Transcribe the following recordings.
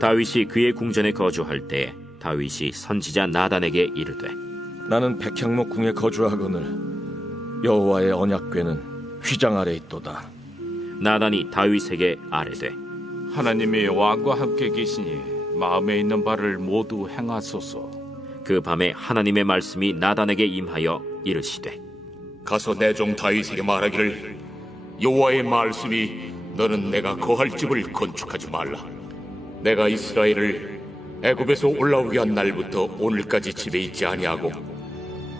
다윗이 그의 궁전에 거주할 때 다윗이 선지자 나단에게 이르되 나는 백향목 궁에 거주하거늘 여호와의 언약궤는 휘장 아래 있도다. 나단이 다윗에게 아뢰되 하나님이 왕과 함께 계시니 마음에 있는 바를 모두 행하소서. 그 밤에 하나님의 말씀이 나단에게 임하여 이르시되 가서 내 종 다윗에게 말하기를 여호와의 말씀이 너는 내가 거할 집을 건축하지 말라. 내가 이스라엘을 애굽에서 올라오게 한 날부터 오늘까지 집에 있지 아니하고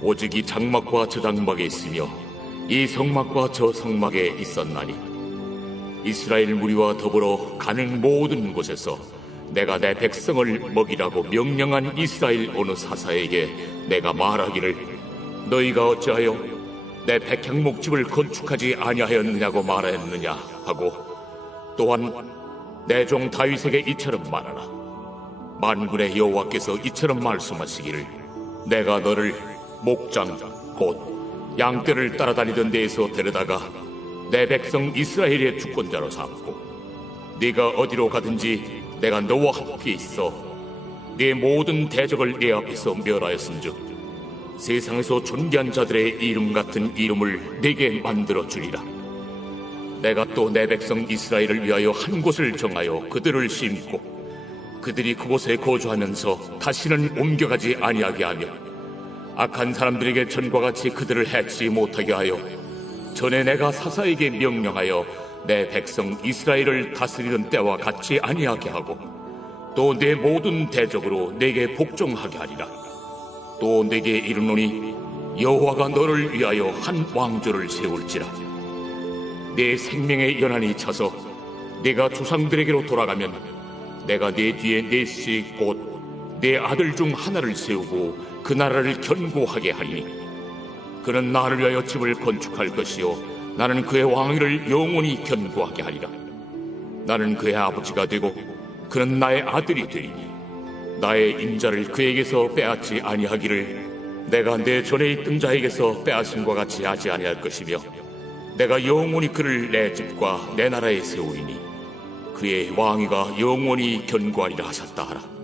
오직 이 장막과 저 장막에 있으며 이 성막과 저 성막에 있었나니 이스라엘 무리와 더불어 가는 모든 곳에서 내가 내 백성을 먹이라고 명령한 이스라엘 어느 사사에게 내가 말하기를 너희가 어찌하여 내 백향목집을 건축하지 아니하였느냐고 말하였느냐 하고 또한 내 종 다윗에게 이처럼 말하라. 만군의 여호와께서 이처럼 말씀하시기를 내가 너를 목장 곧 양떼를 따라다니던 데에서 데려다가 내 백성 이스라엘의 주권자로 삼고 네가 어디로 가든지 내가 너와 함께 있어 네 모든 대적을 내 앞에서 멸하였은즉 세상에서 존귀한 자들의 이름 같은 이름을 내게 만들어 주리라. 내가 또 내 백성 이스라엘을 위하여 한 곳을 정하여 그들을 심고 그들이 그곳에 거주하면서 다시는 옮겨가지 아니하게 하며 악한 사람들에게 전과 같이 그들을 해치지 못하게 하여 전에 내가 사사에게 명령하여 내 백성 이스라엘을 다스리던 때와 같이 아니하게 하고 또 내 모든 대적으로 내게 복종하게 하리라. 또 내게 이르노니 여호와가 너를 위하여 한 왕조를 세울지라. 내 생명의 연한이 차서 네가 조상들에게로 돌아가면 내가 네 뒤에 넷씩 곧 내 아들 중 하나를 세우고 그 나라를 견고하게 하리니 그는 나를 위하여 집을 건축할 것이요 나는 그의 왕위를 영원히 견고하게 하리라. 나는 그의 아버지가 되고 그는 나의 아들이 되리니 나의 인자를 그에게서 빼앗지 아니하기를 내가 내 전에 있던 자에게서 빼앗음과 같이 하지 아니할 것이며 내가 영원히 그를 내 집과 내 나라에 세우리니 그의 왕위가 영원히 견고하리라 하셨다 하라.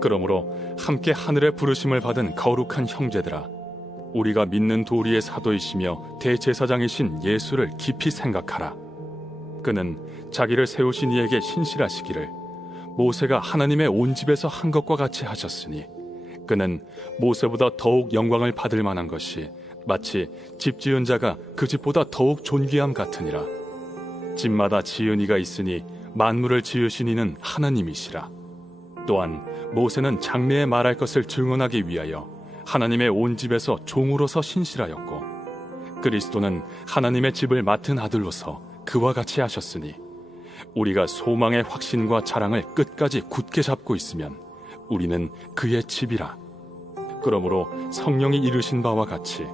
그러므로 함께 하늘의 부르심을 받은 거룩한 형제들아, 우리가 믿는 도리의 사도이시며 대제사장이신 예수를 깊이 생각하라. 그는 자기를 세우신 이에게 신실하시기를 모세가 하나님의 온 집에서 한 것과 같이 하셨으니 그는 모세보다 더욱 영광을 받을 만한 것이 마치 집 지은 자가 그 집보다 더욱 존귀함 같으니라. 집마다 지은 이가 있으니 만물을 지으신 이는 하나님이시라. 또한 모세는 장래에 말할 것을 증언하기 위하여 하나님의 온 집에서 종으로서 신실하였고 그리스도는 하나님의 집을 맡은 아들로서 그와 같이 하셨으니 우리가 소망의 확신과 자랑을 끝까지 굳게 잡고 있으면 우리는 그의 집이라. 그러므로 성령이 이르신 바와 같이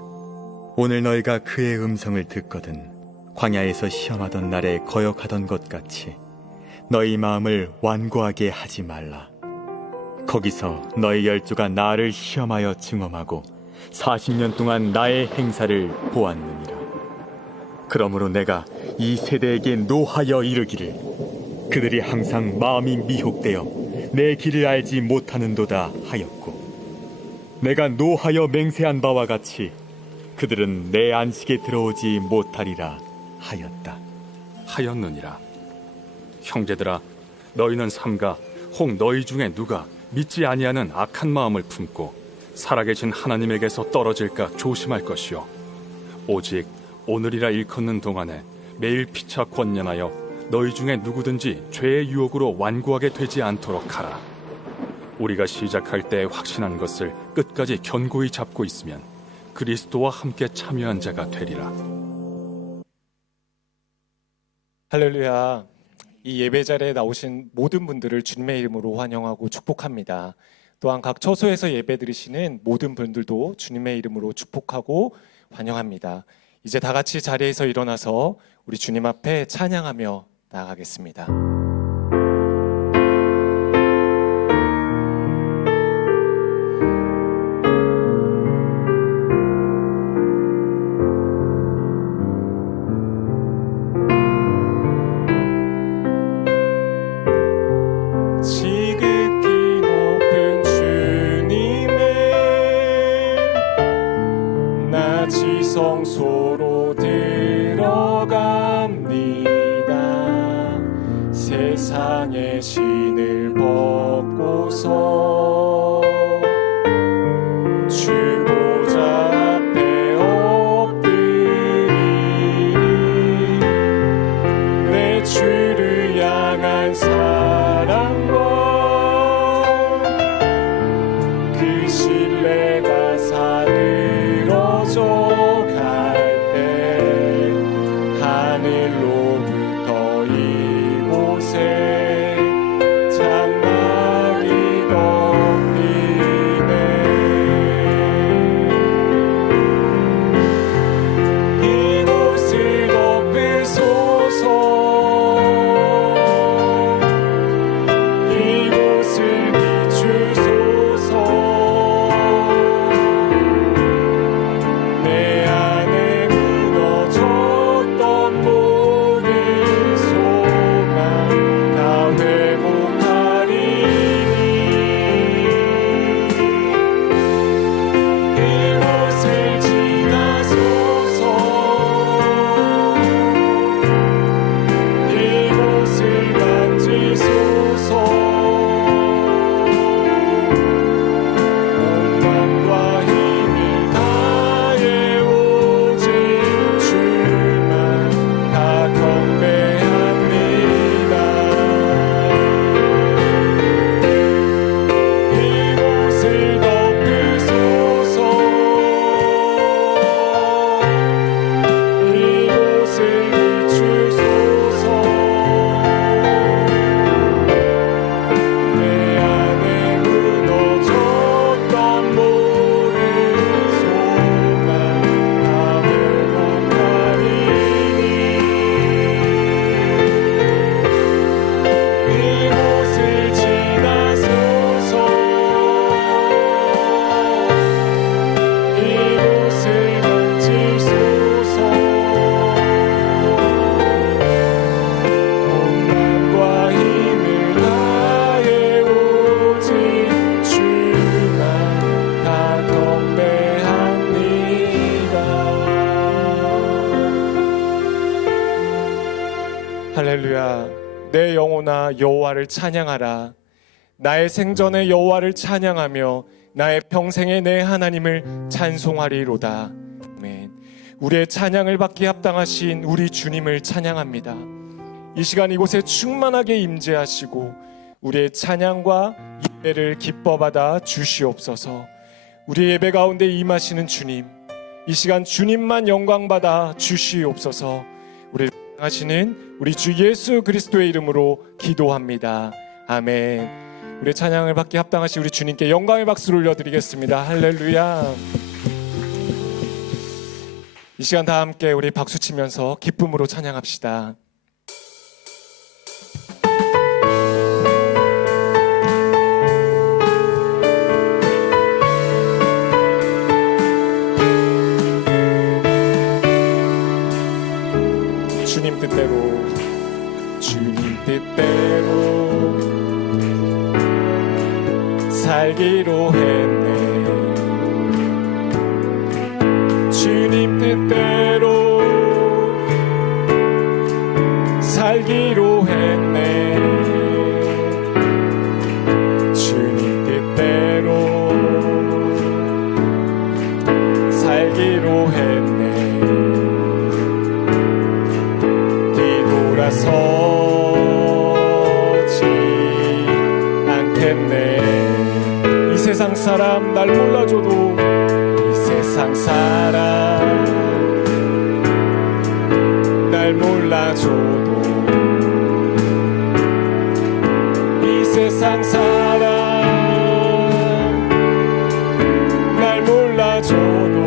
오늘 너희가 그의 음성을 듣거든 광야에서 시험하던 날에 거역하던 것 같이 너희 마음을 완고하게 하지 말라. 거기서 너희 열조가 나를 시험하여 증험하고 40년 동안 나의 행사를 보았느니라. 그러므로 내가 이 세대에게 노하여 이르기를 그들이 항상 마음이 미혹되어 내 길을 알지 못하는도다 하였고 내가 노하여 맹세한 바와 같이 그들은 내 안식에 들어오지 못하리라 하였느니라. 형제들아, 너희는 삼가 혹 너희 중에 누가 믿지 아니하는 악한 마음을 품고 살아계신 하나님에게서 떨어질까 조심할 것이요 오직 오늘이라 일컫는 동안에 매일 피차 권면하여 너희 중에 누구든지 죄의 유혹으로 완고하게 되지 않도록 하라. 우리가 시작할 때 확신한 것을 끝까지 견고히 잡고 있으면 그리스도와 함께 참여한 자가 되리라. 할렐루야. 이 예배 자리에 나오신 모든 분들을 주님의 이름으로 환영하고 축복합니다. 또한 각 처소에서 예배 드리시는 모든 분들도 주님의 이름으로 축복하고 환영합니다. 이제 다 같이 자리에서 일어나서 우리 주님 앞에 찬양하며 나아가겠습니다. 신을 벗고서 주 보좌 앞에 엎드리니 내 주를 향한 사랑과 그 신뢰가 사늘어져 갈 때 하늘로부터 이곳에 장막이 덮이네. 이곳을 덮으소서. 이곳을 비추소서. 내 안에 무너졌던 모든 소망 다 회복하리니 이곳을 지나소서. 이곳을 만지소서. 온 맘과 힘을 다해 오직 주만 다 경배합니다. 이곳을 덮으소서. 이곳을 비추소서. 내 안에 무너졌던 모든 소망 다 회복하리니 이곳을 지나소서. 이곳을 만지소서. 온 맘과 힘을 다해 오직 주만 다 경배합니다. 할렐루야. 내 영혼아 여호와를 찬양하라. 나의 생전에 여호와를 찬양하며 나의 평생에 내 하나님을 찬송하리로다. 아멘. 우리의 찬양을 받기 합당하신 우리 주님을 찬양합니다. 이 시간 이곳에 충만하게 임재하시고 우리의 찬양과 예배를 기뻐 받아 주시옵소서. 우리의 예배 가운데 임하시는 주님, 이 시간 주님만 영광 받아 주시옵소서. 우리를 사랑하시는 우리 주 예수 그리스도의 이름으로 기도합니다. 아멘. 우리 찬양을 받기 합당하신 우리 주님께 영광의 박수를 올려드리겠습니다. 할렐루야. 이 시간 다 함께 우리 박수 치면서 기쁨으로 찬양합시다. 주님 뜻대로, 주님 뜻대로 살기로 했네. 주님 뜻대로 살기로 했네. 주님 뜻대로 살기로 했네. 뒤돌아서지 않겠네. 이 세상 사람 날 몰라줘도, 이 세상 사람 날 몰라줘도, 이 세상 사람 날 몰라줘도,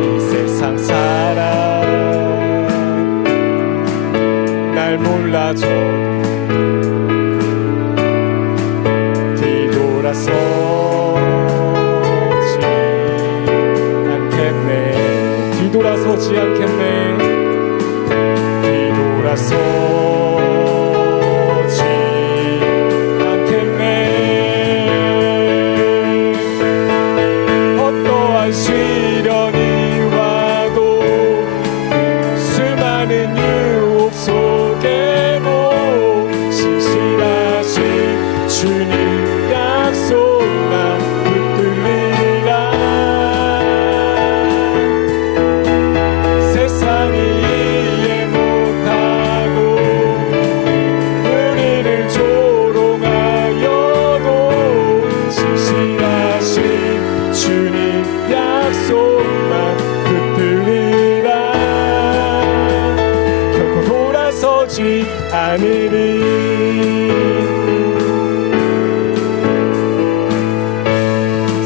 이 세상 사람 날 몰라줘도 뒤돌아서지 않겠네. 뒤돌아서지 않겠네. 뒤돌아서지 않겠네. 어떠한 시련이 와도 수많은 유혹 속에도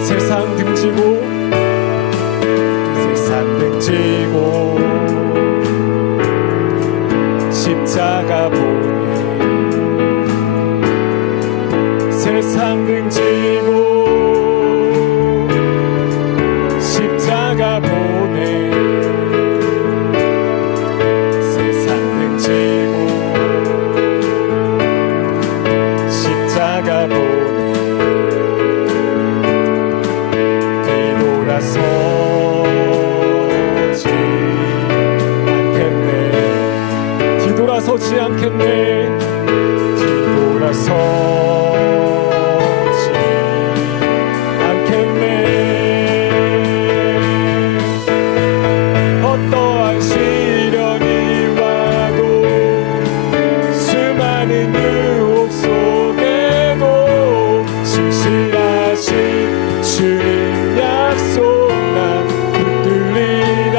세상 등지고 십자가 보내 세상 등지고 십자가 보내 세상 등지고 십자가 보내 뒤돌아서지 않겠네 뒤돌아서지 않겠네 어떠한 시련이 와도 수많은 유혹 속에도 신실하신 주님 약속 난 붙들리라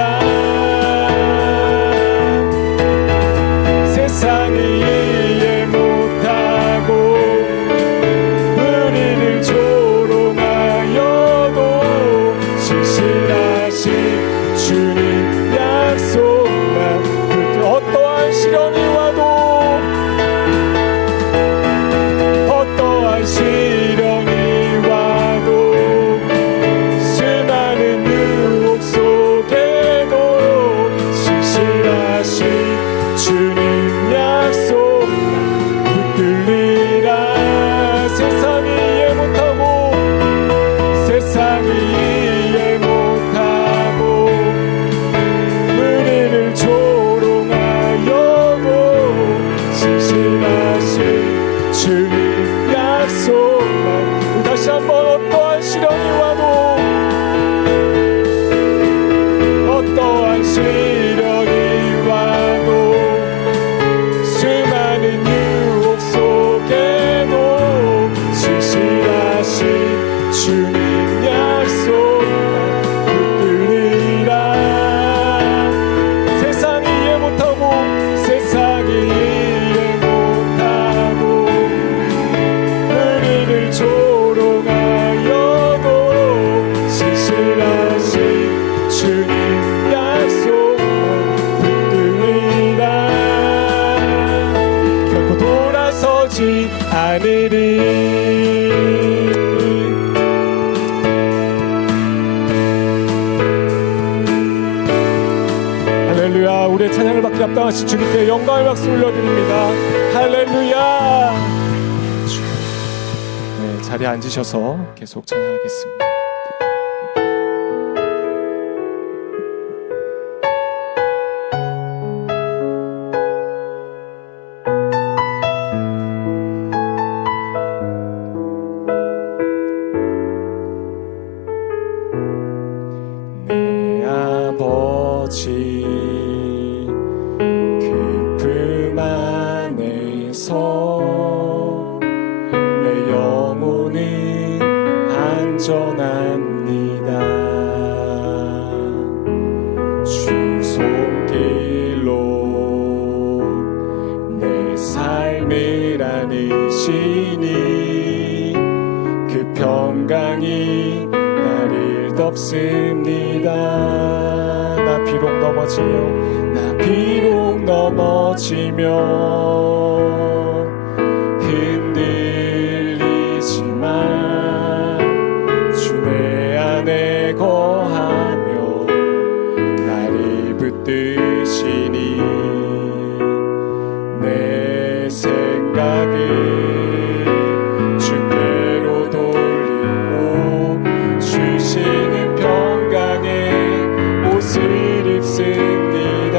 세상이 이해 못하고 우리를 조롱하여도 신실하신 주님 약속 난 어떠한 시련이 와도 어떠한 시련이 와도 수많은 유혹 속에도 신실하신 주님 약속 붙들리라 세상이 이해 못하고 세상이 이해 못하고 우리를 조롱하여도 신실하신 주님 약속만 다시 한번 어떠한 시련이 와도 어떠한 시련이 와도 수많은 유혹 속에도 신실하신 주님 약속만 붙들리라 세상이 이해 못하고 세상이 이해 못하고 우리를 조롱하여도 신실하신 주님 약속만 붙들리라 결코 돌아서지 않으리 할렐루야 우리의 찬양을 받기 합당하신 주님께 영광의 박수 올려드립니다 할렐루야 네, 자리에 앉으셔서 계속 찬양하겠습니다 내 아버지 그 품 안에서 내 영혼은 안전합니다 주 손길로 내 삶을 안으시니 그 평강이 나를 덮습니다 나 비록 넘어지며 흔들리지만 주 내 안에 거하며 나를 붙드시니 내 생각을 주께로 돌리고 주시는 평강의 옷을 입습니다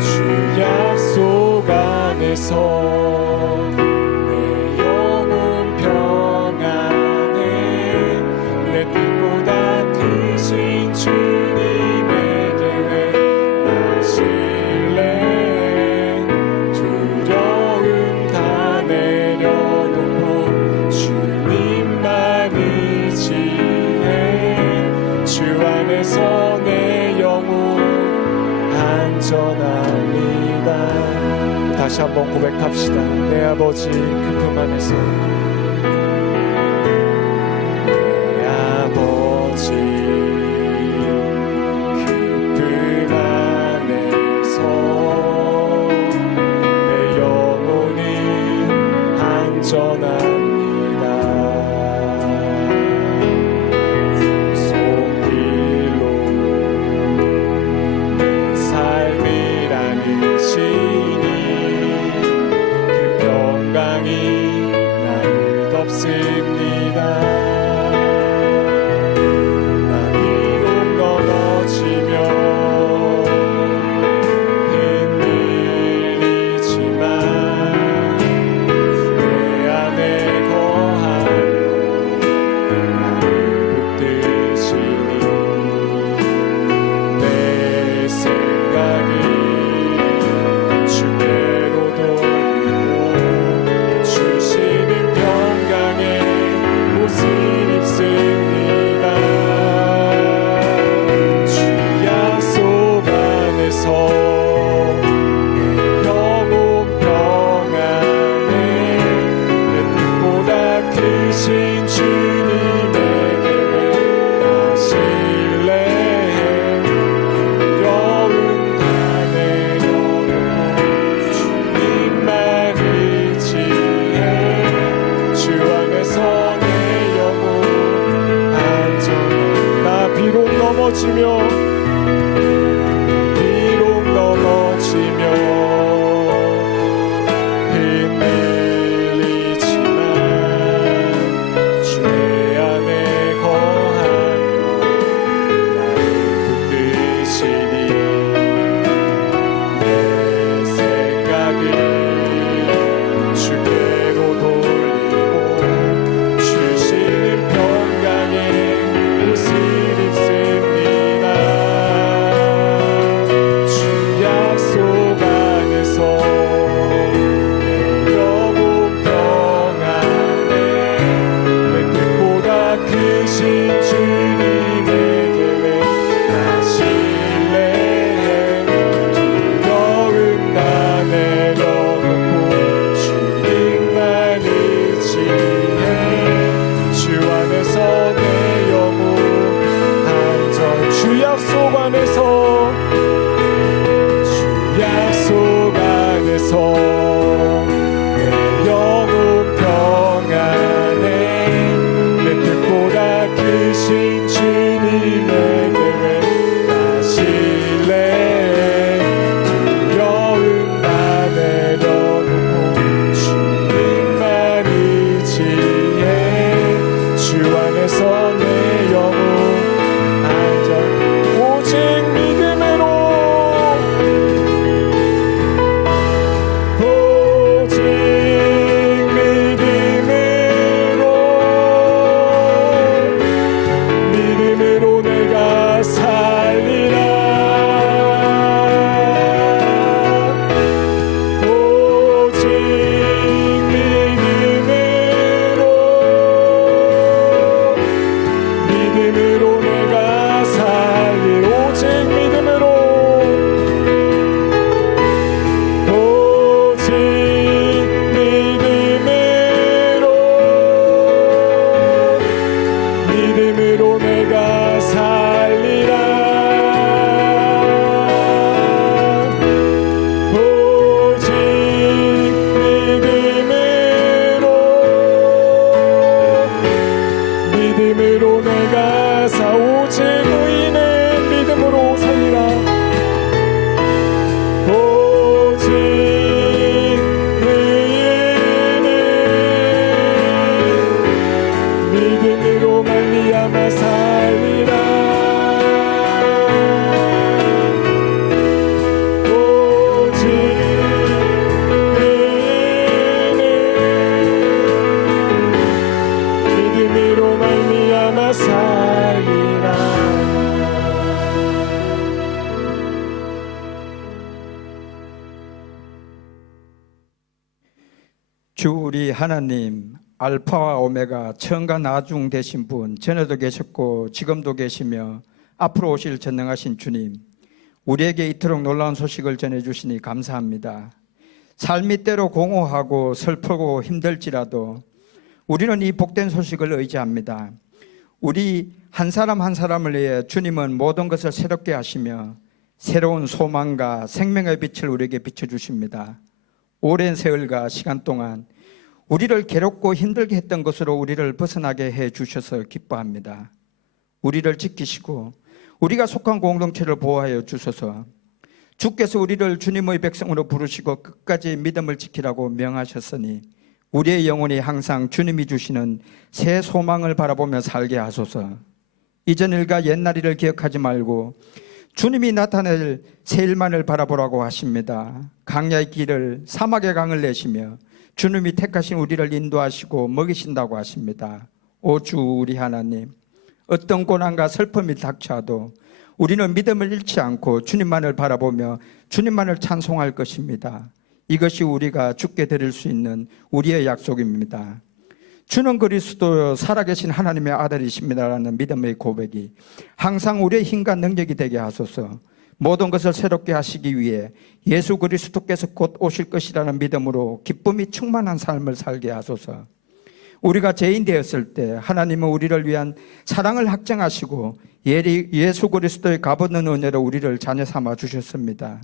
주 약속 안에서 내 영혼 평안에 내 뜻보다 크신 주님의 계획 나실래 두려움 다 내려놓고 주님만 의지해 주 안에서 내 영혼 안전합니다 다시 한번 고백합시다. 내 아버지 그 품 안에서, 내 아버지 그 품 안에서 내 영혼이 안전합니다. 손길로 내 삶을 안으시니 그 평강이 나를 덮습니다. 나 비록 넘어지며 흔들리지만 내 안에 거하며 나를 붙드시니 내 생각이 주께로 돌리고 주시는 평강의 옷을 입습니다. 주 약속 안에서 내 영혼 평안에 내 뜻보다 크신 주님의 계획 나 신뢰해. 두려움 다 내려놓고 주님만 의지해. 주 안에서 내 영혼 안전해. 나 비록 넘어지며 흔들리지만 주 내 안에 거하며 나를 붙드시니 내 생각을 주께로 돌리고 주시는 평강의 옷을 입습니다. 주 약속 안에서 내 영혼 평안에 내 뜻보다 크신 주님의 계획 나 신뢰해. 두려움 다 내려놓고 주님만 의지해. 주 안에서 내 영혼 안전. 주 약속 안에서, 주 약속 안에서 내 영혼 평안에 내 뜻보다 크신 주님의 계획 나 신뢰해. 두려움 다 내려놓고 주님만 의지해. 주 안에서 내 영혼 안전. 오직 믿음으로, 오직 믿음으로 내가 살리라. 오직 믿음으로 내가 살리라. 오직 믿음으로, 오직 믿음으로 내가 살리라. 오직 믿음으로 내가 오직 의인은 믿음으로 살리라. 오직 의인은 믿음으로 말미암아 살리라. 오직 의인은 믿음으로 말미암아 살리라. 주 우리 하나님, 알파와 오메가 처음과 나중 되신 분, 전에도 계셨고 지금도 계시며 앞으로 오실 전능하신 주님, 우리에게 이토록 놀라운 소식을 전해주시니 감사합니다. 삶이 때로 공허하고 슬프고 힘들지라도 우리는 이 복된 소식을 의지합니다. 우리 한 사람 한 사람을 위해 주님은 모든 것을 새롭게 하시며 새로운 소망과 생명의 빛을 우리에게 비춰주십니다. 오랜 세월과 시간 동안 우리를 괴롭고 힘들게 했던 것으로 우리를 벗어나게 해주셔서 기뻐합니다. 우리를 지키시고 우리가 속한 공동체를 보호하여 주소서. 주께서 우리를 주님의 백성으로 부르시고 끝까지 믿음을 지키라고 명하셨으니 우리의 영혼이 항상 주님이 주시는 새 소망을 바라보며 살게 하소서. 이전 일과 옛날 일을 기억하지 말고 주님이 나타낼 새 일만을 바라보라고 하십니다. 강야의 길을 사막의 강을 내시며 주님이 택하신 우리를 인도하시고 먹이신다고 하십니다. 오 주 우리 하나님, 어떤 고난과 슬픔이 닥쳐도 우리는 믿음을 잃지 않고 주님만을 바라보며 주님만을 찬송할 것입니다. 이것이 우리가 주께 드릴 수 있는 우리의 약속입니다. 주는 그리스도요 살아계신 하나님의 아들이십니다라는 믿음의 고백이 항상 우리의 힘과 능력이 되게 하소서. 모든 것을 새롭게 하시기 위해 예수 그리스도께서 곧 오실 것이라는 믿음으로 기쁨이 충만한 삶을 살게 하소서. 우리가 죄인 되었을 때 하나님은 우리를 위한 사랑을 확증하시고 예수 그리스도의 값없는 은혜로 우리를 자녀 삼아 주셨습니다.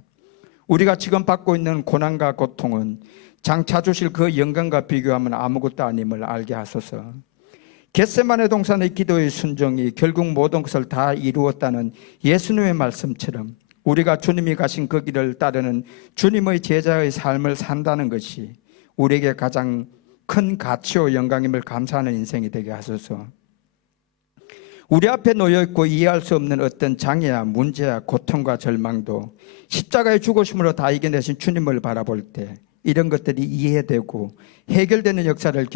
우리가 지금 받고 있는 고난과 고통은 장차 주실 그 영광과 비교하면 아무것도 아님을 알게 하소서. 겟세마네 동산의 기도의 순종이 결국 모든 것을 다 이루었다는 예수님의 말씀처럼 우리가 주님이 가신 그 길을 따르는 주님의 제자의 삶을 산다는 것이 우리에게 가장 큰 가치와 영광임을 감사하는 인생이 되게 하소서. 우리 앞에 놓여있고 이해할 수 없는 어떤 장애야 문제야 고통과 절망도 십자가의 죽으심으로 다 이겨내신 주님을 바라볼 때 이런 것들이 이해되고 해결되는 역사를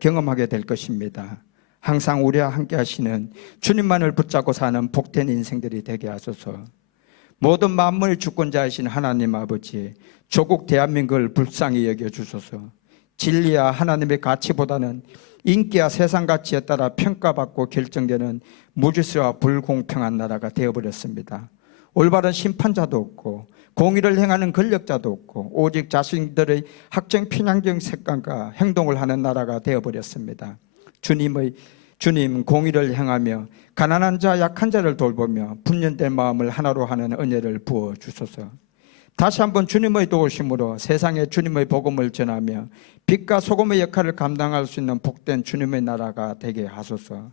경험하게 될 것입니다. 항상 우리와 함께 하시는 주님만을 붙잡고 사는 복된 인생들이 되게 하소서. 모든 만물의 주권자이신 하나님 아버지, 조국 대한민국을 불쌍히 여겨주소서. 진리와 하나님의 가치보다는 인기와 세상 가치에 따라 평가받고 결정되는 무질서와 불공평한 나라가 되어버렸습니다. 올바른 심판자도 없고 공의를 행하는 권력자도 없고 오직 자신들의 학정 편향적 색깔과 행동을 하는 나라가 되어버렸습니다. 주님 공의를 행하며 가난한 자 약한 자를 돌보며 분열된 마음을 하나로 하는 은혜를 부어 주소서. 다시 한번 주님의 도우심으로 세상에 주님의 복음을 전하며 빛과 소금의 역할을 감당할 수 있는 복된 주님의 나라가 되게 하소서.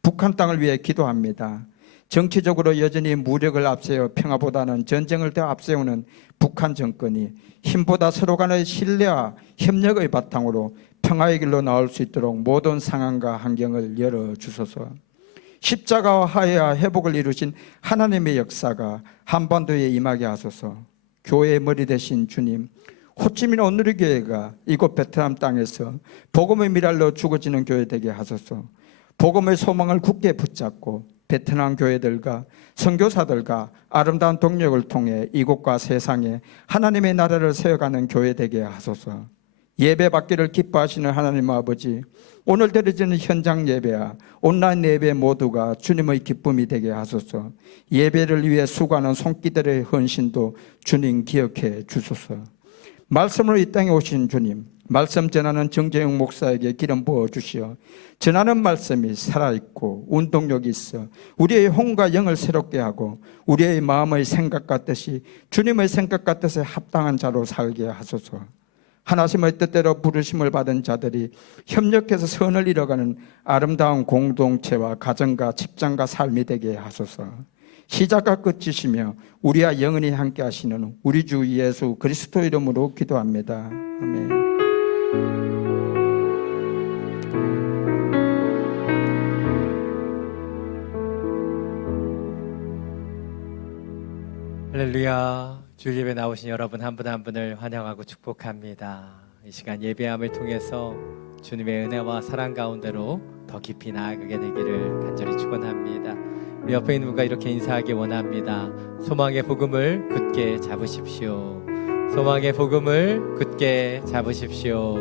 북한 땅을 위해 기도합니다. 정치적으로 여전히 무력을 앞세워 평화보다는 전쟁을 더 앞세우는 북한 정권이 힘보다 서로 간의 신뢰와 협력의 바탕으로 평화의 길로 나올 수 있도록 모든 상황과 환경을 열어주소서. 십자가와 화해와 회복을 이루신 하나님의 역사가 한반도에 임하게 하소서. 교회의 머리 되신 주님, 호치민 온누리교회가 이곳 베트남 땅에서 복음의 미랄로 죽어지는 교회 되게 하소서. 복음의 소망을 굳게 붙잡고 베트남 교회들과 선교사들과 아름다운 동력을 통해 이곳과 세상에 하나님의 나라를 세워가는 교회 되게 하소서. 예배 받기를 기뻐하시는 하나님 아버지, 오늘 드려지는 현장 예배와 온라인 예배 모두가 주님의 기쁨이 되게 하소서. 예배를 위해 수고하는 손길들의 헌신도 주님 기억해 주소서. 말씀으로 이 땅에 오신 주님, 말씀 전하는 정재영 목사에게 기름 부어 주시어 전하는 말씀이 살아있고 운동력이 있어 우리의 혼과 영을 새롭게 하고 우리의 마음의 생각과 뜻이 주님의 생각과 뜻에 합당한 자로 살게 하소서. 하나님의 뜻대로 부르심을 받은 자들이 협력해서 선을 이뤄가는 아름다운 공동체와 가정과 직장과 삶이 되게 하소서. 시작과 끝이시며 우리와 영원히 함께 하시는 우리 주 예수 그리스도 이름으로 기도합니다. 아멘. 할렐루야. 주일 예배 나오신 여러분 한 분 한 분을 환영하고 축복합니다. 이 시간 예배함을 통해서 주님의 은혜와 사랑 가운데로 더 깊이 나아가게 되기를 간절히 축원합니다. 우리 옆에 있는 분과 이렇게 인사하기 원합니다. 소망의 복음을 굳게 잡으십시오. 소망의 복음을 굳게 잡으십시오.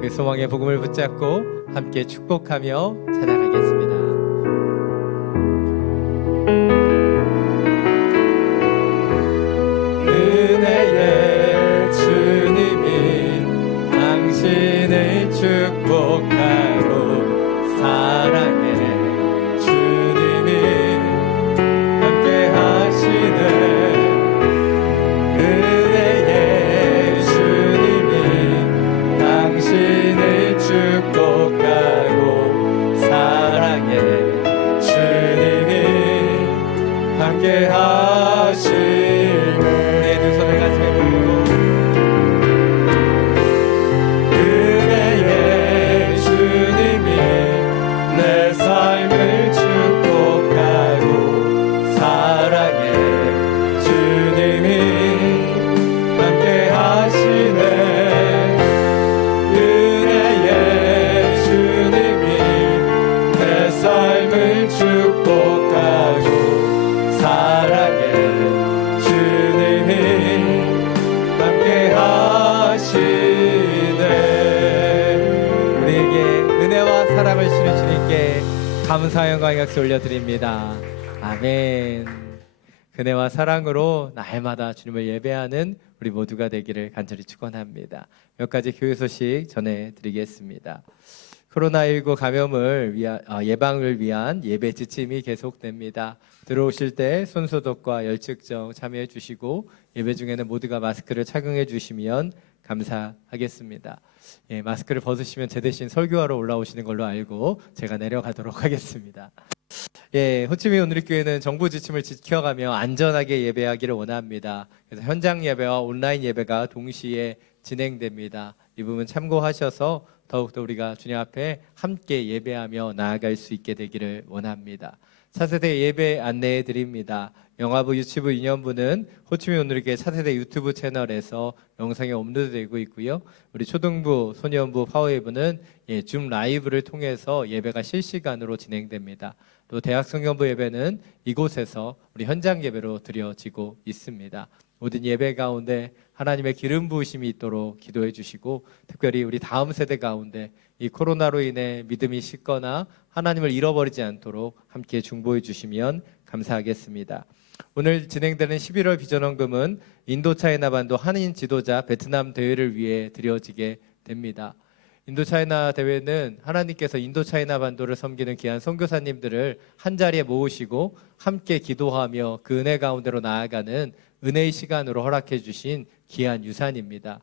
그 소망의 복음을 붙잡고 함께 축복하며 찬양하겠습니다. 은혜의 주 감사의 영광 역시 올려드립니다. 아멘. 은혜와 사랑으로 날마다 주님을 예배하는 우리 모두가 되기를 간절히 축원합니다. 몇 가지 교회 소식 전해드리겠습니다. 코로나19 감염을 예방을 위한 예배 지침이 계속됩니다. 들어오실 때 손소독과 열측정 참여해 주시고 예배 중에는 모두가 마스크를 착용해 주시면 감사하겠습니다. 마스크를 벗으시면 제 대신 설교하러 올라오시는 걸로 알고 제가 내려가도록 하겠습니다. 호치민 온누리교회는 정부 지침을 지켜가며 안전하게 예배하기를 원합니다. 그래서 현장 예배와 온라인 예배가 동시에 진행됩니다. 이 부분 참고하셔서 더욱더 우리가 주님 앞에 함께 예배하며 나아갈 수 있게 되기를 원합니다. 차세대 예배 안내해 드립니다. 영화부 유치부 2년부는 호치민 온누리교회 차세대 유튜브 채널에서 영상이 업로드되고 있고요. 우리 초등부, 소년부, 파워예부는 줌 라이브를 통해서 예배가 실시간으로 진행됩니다. 또 대학 성경부 예배는 이곳에서 우리 현장 예배로 드려지고 있습니다. 모든 예배 가운데 하나님의 기름 부으심이 있도록 기도해 주시고, 특별히 우리 다음 세대 가운데 이 코로나로 인해 믿음이 식거나 하나님을 잃어버리지 않도록 함께 중보해 주시면 감사하겠습니다. 오늘 진행되는 11월 비전헌금은 인도차이나 반도 한인 지도자 베트남 대회를 위해 드려지게 됩니다. 인도차이나 대회는 하나님께서 인도차이나 반도를 섬기는 귀한 선교사님들을 한자리에 모으시고 함께 기도하며 그 은혜 가운데로 나아가는 은혜의 시간으로 허락해 주신 귀한 유산입니다.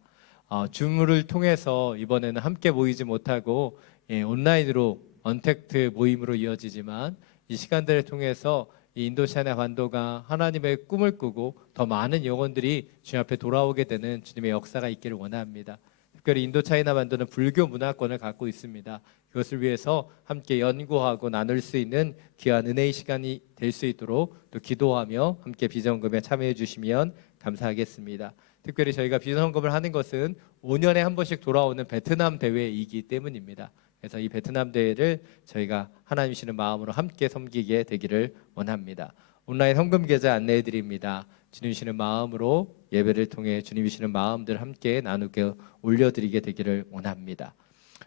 줌을 통해서 이번에는 함께 모이지 못하고 온라인으로 언택트 모임으로 이어지지만 이 시간들을 통해서 이 인도차이나 반도가 하나님의 꿈을 꾸고 더 많은 영혼들이 주님 앞에 돌아오게 되는 주님의 역사가 있기를 원합니다. 특별히 인도차이나 반도는 불교 문화권을 갖고 있습니다. 그것을 위해서 함께 연구하고 나눌 수 있는 귀한 은혜의 시간이 될 수 있도록 또 기도하며 함께 비전헌금에 참여해 주시면 감사하겠습니다. 특별히 저희가 비전헌금을 하는 것은 5년에 한 번씩 돌아오는 베트남 대회이기 때문입니다. 그래서 이 베트남 대회를 저희가 하나님 주시는 마음으로 함께 섬기게 되기를 원합니다. 온라인 헌금 계좌 안내해 드립니다. 주님 주시는 마음으로 예배를 통해 주님 주시는 마음들 함께 나누게 올려드리게 되기를 원합니다.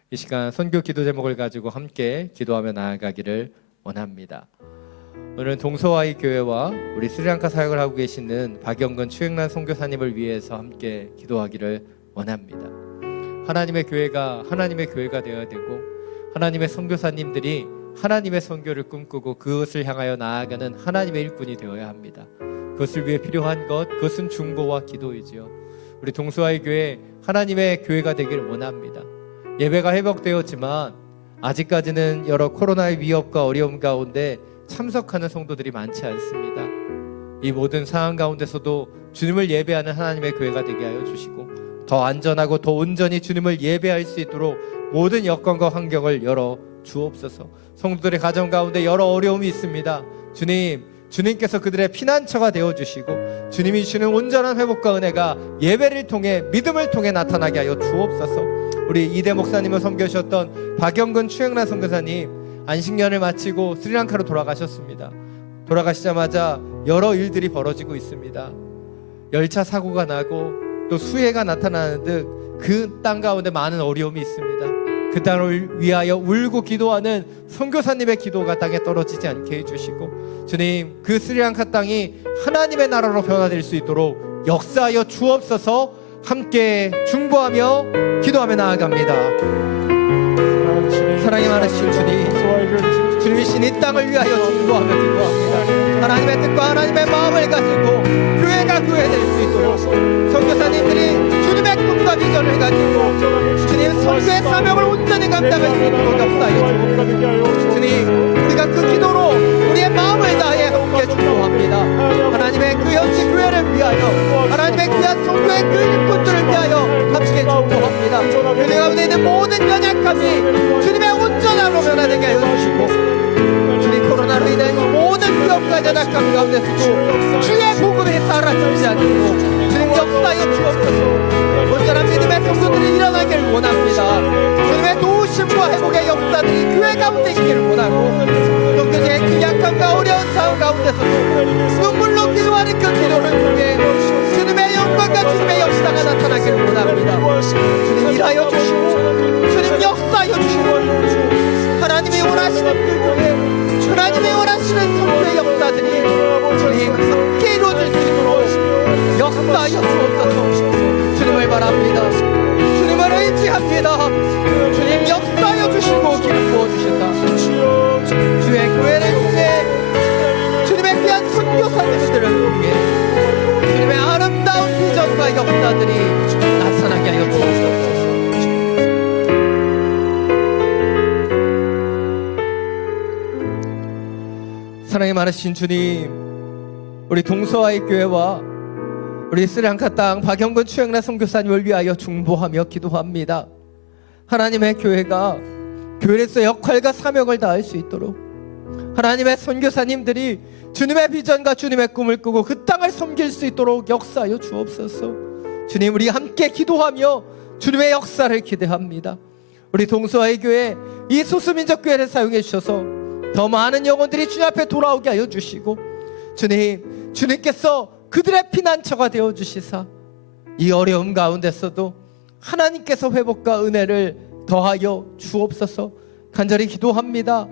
이 시간 선교 기도 제목을 가지고 함께 기도하며 나아가기를 원합니다. 오늘은 동서와이 교회와 우리 스리랑카 사역을 하고 계시는 박영근 추행란 선교사님을 위해서 함께 기도하기를 원합니다. 하나님의 교회가 되어야 되고 하나님의 선교사님들이 하나님의 선교를 꿈꾸고 그것을 향하여 나아가는 하나님의 일꾼이 되어야 합니다. 그것을 위해 필요한 것, 그것은 중보와 기도이지요. 우리 동서와이 교회 하나님의 교회가 되기를 원합니다. 예배가 회복되었지만 아직까지는 여러 코로나의 위협과 어려움 가운데 참석하는 성도들이 많지 않습니다. 이 모든 상황 가운데서도 주님을 예배하는 하나님의 교회가 되게 하여 주시고 더 안전하고 더 온전히 주님을 예배할 수 있도록 모든 여건과 환경을 열어 주옵소서. 성도들의 가정 가운데 여러 어려움이 있습니다. 주님께서 그들의 피난처가 되어주시고 주님이 주는 온전한 회복과 은혜가 예배를 통해 믿음을 통해 나타나게 하여 주옵소서. 우리 이대 목사님을 섬겨주셨던 박영근 추행란 선교사님 안식년을 마치고 스리랑카로 돌아가셨습니다. 돌아가시자마자 여러 일들이 벌어지고 있습니다. 열차 사고가 나고 또 수해가 나타나는 듯 그 땅 가운데 많은 어려움이 있습니다. 그 땅을 위하여 울고 기도하는 선교사님의 기도가 땅에 떨어지지 않게 해주시고 주님 그 스리랑카 땅이 하나님의 나라로 변화될 수 있도록 역사하여 주옵소서. 함께 중보하며 기도하며 나아갑니다. 사랑이 많으신 주님이신 이 땅을 위하여 중보하며 기도합니다. 하나님의 뜻과 하나님의 마음을 가지고 교회가 교회될 수 있도록 선교사님들이 주님의 꿈과 비전을 가지고 주님 선교의 사명을 온전히 감당할 수 있도록 역사하여 주옵소서. 주님 우리가 그 기도로 우리의 마음을 다해 함께 중보합니다. 하나님의 그 현지 교회를 위하여 하나님의 귀한 선교의 그 일꾼들을 위하여 함께 중보합니다. 교회 가운데 있는 모든 연약함이 주님의 온전함으로 변화되게 하여 주시고 주님 코로나로 인해 모든 위협과 연약함 가운데서도 주의 복음이 사라지지 않도록 주님 역사하여 주옵소서. 온전한 믿음의 성도들이 일어나기를 원합니다. 주님의 도우심과 회복의 역사들이 교회 가운데 있기를 원하고 성도들의 그 약함과 어려운 상황 가운데서도 눈물로 기도하는 그 기도를 통해 주님의 영광과 주님의 역사가 나타나기를 원합니다. 주님 일하여 주시고 주님 역사하여 주시고 하나님이 원하시는 그 교회 기도합니다. 주님 역사하여 주시고 기름 부어주시사 주의 교회를 통해 주님의 귀한 선교사님들을 통해 주님의 아름다운 비전과 역사들이 나타나게 하여 주옵소서. 사랑이 많으신 주님, 우리 동서아이 교회와 우리 스리랑카 땅 박영근 추영라 선교사님을 위하여 중보하며 기도합니다. 하나님의 교회가 교회에서 역할과 사명을 다할 수 있도록 하나님의 선교사님들이 주님의 비전과 주님의 꿈을 꾸고 그 땅을 섬길 수 있도록 역사하여 주옵소서. 주님, 우리 함께 기도하며 주님의 역사를 기대합니다. 우리 동서아이 교회 이 소수민족 교회를 사용해 주셔서 더 많은 영혼들이 주님 앞에 돌아오게 하여 주시고 주님, 주님께서 그들의 피난처가 되어 주시사 이 어려움 가운데서도 하나님께서 회복과 은혜를 더하여 주옵소서. 간절히 기도합니다.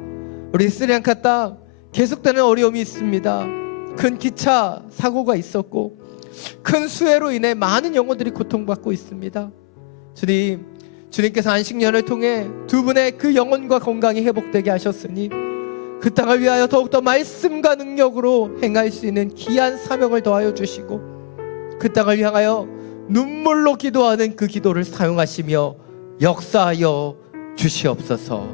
우리 스리랑카 땅 계속되는 어려움이 있습니다. 큰 기차 사고가 있었고 큰 수해로 인해 많은 영혼들이 고통받고 있습니다. 주님, 주님께서 안식년을 통해 두 분의 그 영혼과 건강이 회복되게 하셨으니 그 땅을 위하여 더욱더 말씀과 능력으로 행할 수 있는 귀한 사명을 더하여 주시고 그 땅을 향하여 눈물로 기도하는 그 기도를 사용하시며 역사하여 주시옵소서.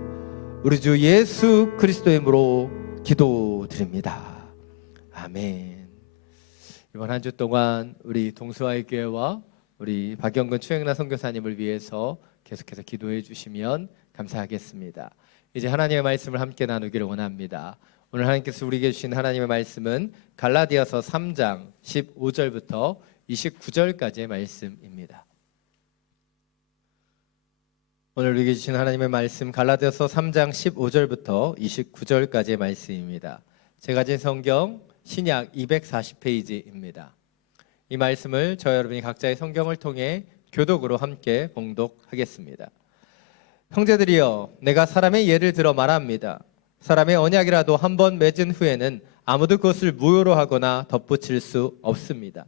우리 주 예수 그리스도의 이름으로 기도드립니다. 아멘. 이번 한 주 동안 우리 동서아이 교회와 우리 박영근 추행라 선교사님을 위해서 계속해서 기도해 주시면 감사하겠습니다. 이제 하나님의 말씀을 함께 나누기를 원합니다. 오늘 하나님께서 우리에게 주신 하나님의 말씀은 갈라디아서 3장 15절부터 29절까지의 말씀입니다. 오늘 우리에게 주신 하나님의 말씀 갈라디아서 3장 15절부터 29절까지의 말씀입니다. 제가 가진 성경 신약 240페이지입니다. 이 말씀을 저와 여러분이 각자의 성경을 통해 교독으로 함께 봉독하겠습니다. 형제들이여, 내가 사람의 예를 들어 말합니다. 사람의 언약이라도 한번 맺은 후에는 아무도 그것을 무효로 하거나 덧붙일 수 없습니다.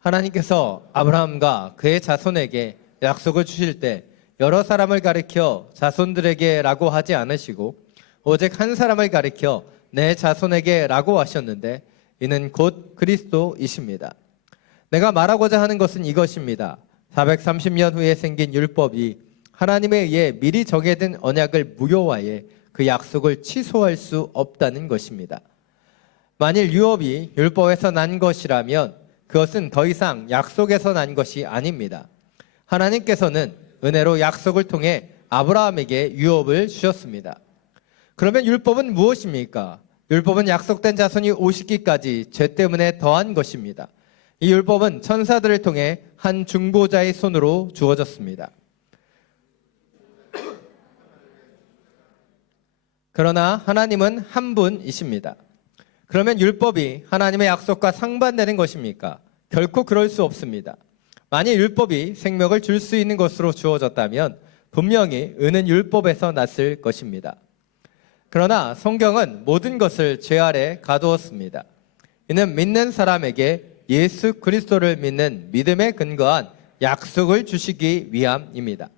하나님께서 아브라함과 그의 자손에게 약속을 주실 때 여러 사람을 가리켜 자손들에게 라고 하지 않으시고 오직 한 사람을 가리켜 내 자손에게 라고 하셨는데 이는 곧 그리스도이십니다. 내가 말하고자 하는 것은 이것입니다. 430년 후에 생긴 율법이 하나님에 의해 미리 정해진 언약을 무효화해 그 약속을 취소할 수 없다는 것입니다. 만일 율법이 율법에서 난 것이라면 그것은 더 이상 약속에서 난 것이 아닙니다. 하나님께서는 은혜로 약속을 통해 아브라함에게 율법을 주셨습니다. 그러면 율법은 무엇입니까? 율법은 약속된 자손이 오시기까지 죄 때문에 더한 것입니다. 이 율법은 천사들을 통해 한 중보자의 손으로 주어졌습니다. 그러나 하나님은 한 분이십니다. 그러면 율법이 하나님의 약속과 상반되는 것입니까? 결코 그럴 수 없습니다. 만일 율법이 생명을 줄 수 있는 것으로 주어졌다면 분명히 은은 율법에서 났을 것입니다. 그러나 성경은 모든 것을 죄 아래 가두었습니다. 이는 믿는 사람에게 예수 그리스도를 믿는 믿음에 근거한 약속을 주시기 위함입니다.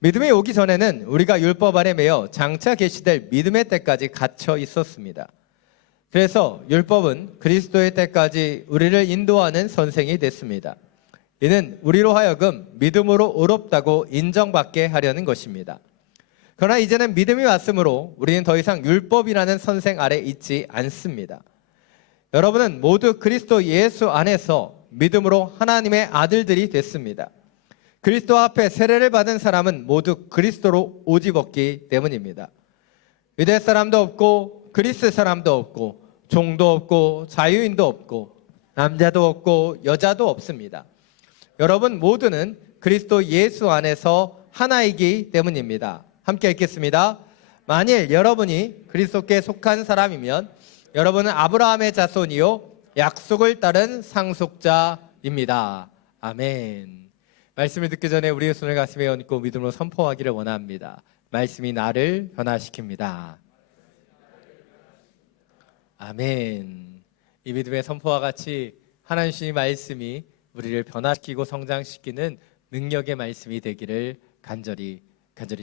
믿음이 오기 전에는 우리가 율법 아래 매여 장차 계시될 믿음의 때까지 갇혀 있었습니다. 그래서 율법은 그리스도의 때까지 우리를 인도하는 선생이 됐습니다. 이는 우리로 하여금 믿음으로 의롭다고 인정받게 하려는 것입니다. 그러나 이제는 믿음이 왔으므로 우리는 더 이상 율법이라는 선생 아래 있지 않습니다. 여러분은 모두 그리스도 예수 안에서 믿음으로 하나님의 아들들이 됐습니다. 그리스도 앞에 세례를 받은 사람은 모두 그리스도로 옷 입었기 때문입니다. 유대 사람도 없고 그리스 사람도 없고 종도 없고 자유인도 없고 남자도 없고 여자도 없습니다. 여러분 모두는 그리스도 예수 안에서 하나이기 때문입니다. 함께 읽겠습니다. 만일 여러분이 그리스도께 속한 사람이면 여러분은 아브라함의 자손이요 약속을 따른 상속자입니다. 아멘. 말씀을 듣기 전에 우리의 손을 가슴에 얹고 믿음으로 선포하기를 원합니다. 말씀이 나를 변화시킵니다. 아멘. 이 믿음의 선포와 같이 하나님 주신 말씀이 우리를 변화시키고 성장시키는 능력의 말씀이 되기를 간절히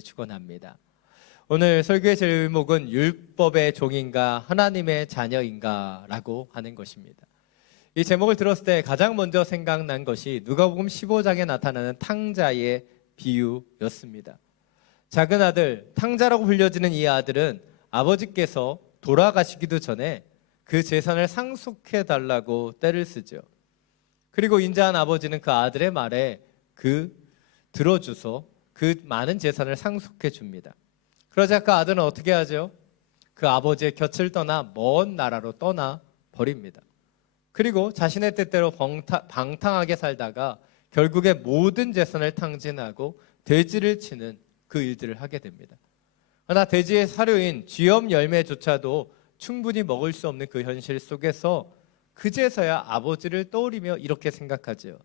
축원합니다. 오늘 설교의 제목은 율법의 종인가 하나님의 자녀인가라고 하는 것입니다. 이 제목을 들었을 때 가장 먼저 생각난 것이 누가복음 15장에 나타나는 탕자의 비유였습니다. 작은 아들, 탕자라고 불려지는 이 아들은 아버지께서 돌아가시기도 전에 그 재산을 상속해 달라고 떼를 쓰죠. 그리고 인자한 아버지는 그 아들의 말에 들어줘서 그 많은 재산을 상속해 줍니다. 그러자 그 아들은 어떻게 하죠? 그 아버지의 곁을 떠나 먼 나라로 떠나 버립니다. 그리고 자신의 뜻대로 방탕하게 살다가 결국에 모든 재산을 탕진하고 돼지를 치는 그 일들을 하게 됩니다. 그러나 돼지의 사료인 쥐염 열매조차도 충분히 먹을 수 없는 그 현실 속에서 그제서야 아버지를 떠올리며 이렇게 생각하죠.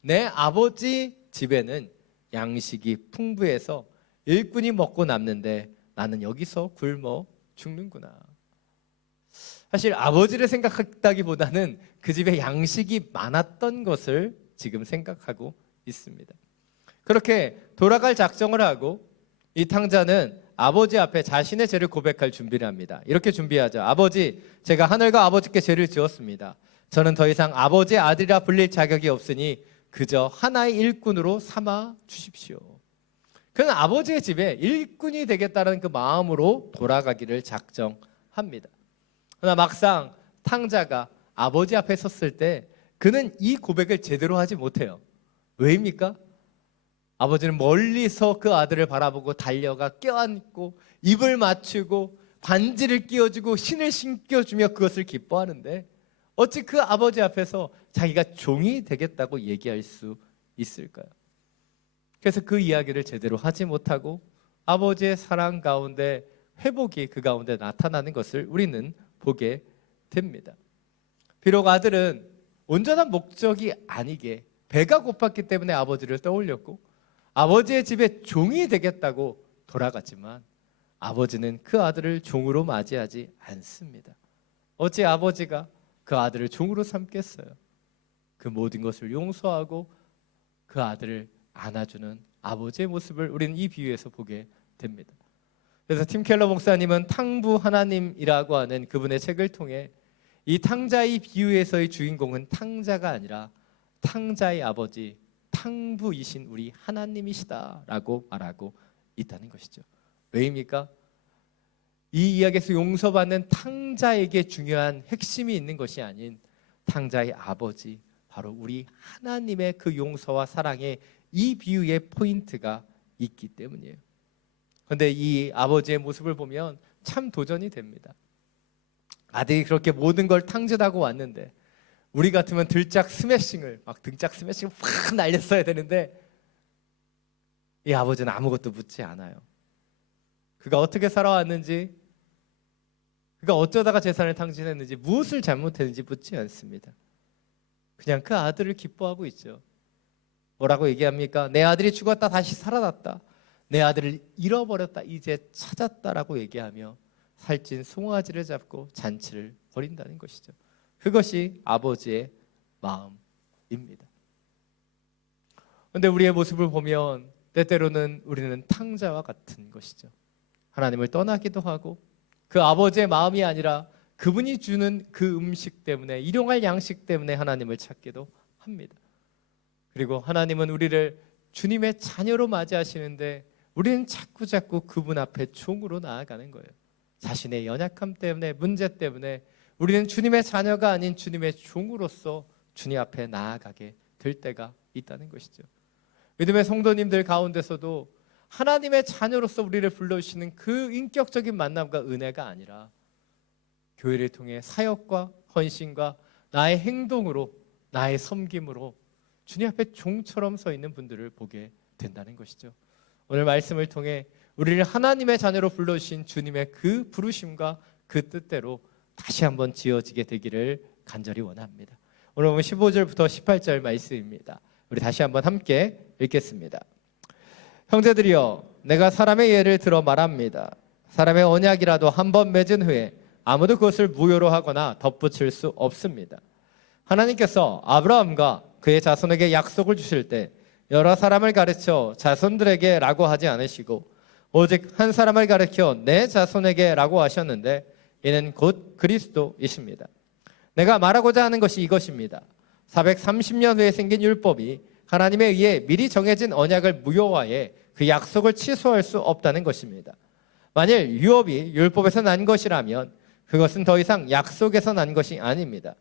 내 아버지 집에는 양식이 풍부해서 일꾼이 먹고 남는데 나는 여기서 굶어 죽는구나. 사실 아버지를 생각했다기보다는 그 집에 양식이 많았던 것을 지금 생각하고 있습니다. 그렇게 돌아갈 작정을 하고 이 탕자는 아버지 앞에 자신의 죄를 고백할 준비를 합니다. 이렇게 준비하죠. 아버지, 제가 하늘과 아버지께 죄를 지었습니다. 저는 더 이상 아버지의 아들이라 불릴 자격이 없으니 그저 하나의 일꾼으로 삼아 주십시오. 그는 아버지의 집에 일꾼이 되겠다는 그 마음으로 돌아가기를 작정합니다. 그러나 막상 탕자가 아버지 앞에 섰을 때 그는 이 고백을 제대로 하지 못해요. 왜입니까? 아버지는 멀리서 그 아들을 바라보고 달려가 껴안고 입을 맞추고 반지를 끼워주고 신을 신겨주며 그것을 기뻐하는데 어찌 그 아버지 앞에서 자기가 종이 되겠다고 얘기할 수 있을까요? 그래서 그 이야기를 제대로 하지 못하고 아버지의 사랑 가운데 회복이 그 가운데 나타나는 것을 우리는 보게 됩니다. 비록 아들은 온전한 목적이 아니게 배가 고팠기 때문에 아버지를 떠올렸고 아버지의 집에 종이 되겠다고 돌아갔지만 아버지는 그 아들을 종으로 맞이하지 않습니다. 어찌 아버지가 그 아들을 종으로 삼겠어요? 그 모든 것을 용서하고 그 아들을 안아주는 아버지의 모습을 우리는 이 비유에서 보게 됩니다. 그래서 팀 켈러 목사님은 탕부 하나님이라고 하는 그분의 책을 통해 이 탕자의 비유에서의 주인공은 탕자가 아니라 탕자의 아버지, 탕부이신 우리 하나님이시다라고 말하고 있다는 것이죠. 왜입니까? 이 이야기에서 용서받는 탕자에게 중요한 핵심이 있는 것이 아닌 탕자의 아버지, 바로 우리 하나님의 그 용서와 사랑에 이 비유의 포인트가 있기 때문이에요. 그런데 이 아버지의 모습을 보면 참 도전이 됩니다. 아들이 그렇게 모든 걸 탕진하고 왔는데 우리 같으면 등짝 스매싱을 확 날렸어야 되는데 이 아버지는 아무것도 묻지 않아요. 그가 어떻게 살아왔는지, 그가 어쩌다가 재산을 탕진했는지, 무엇을 잘못했는지 묻지 않습니다. 그냥 그 아들을 기뻐하고 있죠. 뭐라고 얘기합니까? 내 아들이 죽었다 다시 살아났다. 내 아들을 잃어버렸다 이제 찾았다라고 얘기하며 살찐 송아지를 잡고 잔치를 벌인다는 것이죠. 그것이 아버지의 마음입니다. 그런데 우리의 모습을 보면 때때로는 우리는 탕자와 같은 것이죠. 하나님을 떠나기도 하고 그 아버지의 마음이 아니라 그분이 주는 그 음식 때문에, 일용할 양식 때문에 하나님을 찾기도 합니다. 그리고 하나님은 우리를 주님의 자녀로 맞이하시는데 우리는 자꾸 그분 앞에 종으로 나아가는 거예요. 자신의 연약함 때문에, 문제 때문에 우리는 주님의 자녀가 아닌 주님의 종으로서 주님 앞에 나아가게 될 때가 있다는 것이죠. 믿음의 성도님들 가운데서도 하나님의 자녀로서 우리를 불러주시는 그 인격적인 만남과 은혜가 아니라 교회를 통해 사역과 헌신과 나의 행동으로, 나의 섬김으로 주님 앞에 종처럼 서 있는 분들을 보게 된다는 것이죠. 오늘 말씀을 통해 우리를 하나님의 자녀로 불러주신 주님의 그 부르심과 그 뜻대로 다시 한번 지어지게 되기를 간절히 원합니다. 오늘 보면 15절부터 18절 말씀입니다. 우리 다시 한번 함께 읽겠습니다. 형제들이여, 내가 사람의 예를 들어 말합니다. 사람의 언약이라도 한 번 맺은 후에 아무도 그것을 무효로 하거나 덧붙일 수 없습니다. 하나님께서 아브라함과 그의 자손에게 약속을 주실 때 여러 사람을 가르쳐 자손들에게 라고 하지 않으시고 오직 한 사람을 가르쳐 내 자손에게 라고 하셨는데 이는 곧 그리스도이십니다. 내가 말하고자 하는 것이 이것입니다. 430년 후에 생긴 율법이 하나님에 의해 미리 정해진 언약을 무효화해 그 약속을 취소할 수 없다는 것입니다. 만일 율법이 율법에서 난 것이라면 그것은 더 이상 약속에서 난 것이 아닙니다.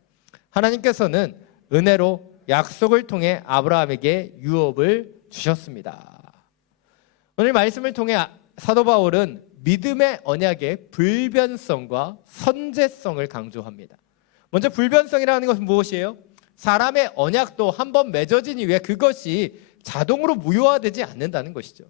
하나님께서는 은혜로 약속을 통해 아브라함에게 율법을 주셨습니다. 오늘 말씀을 통해 사도 바울은 믿음의 언약의 불변성과 선제성을 강조합니다. 먼저 불변성이라는 것은 무엇이에요? 사람의 언약도 한번 맺어진 이후에 그것이 자동으로 무효화되지 않는다는 것이죠.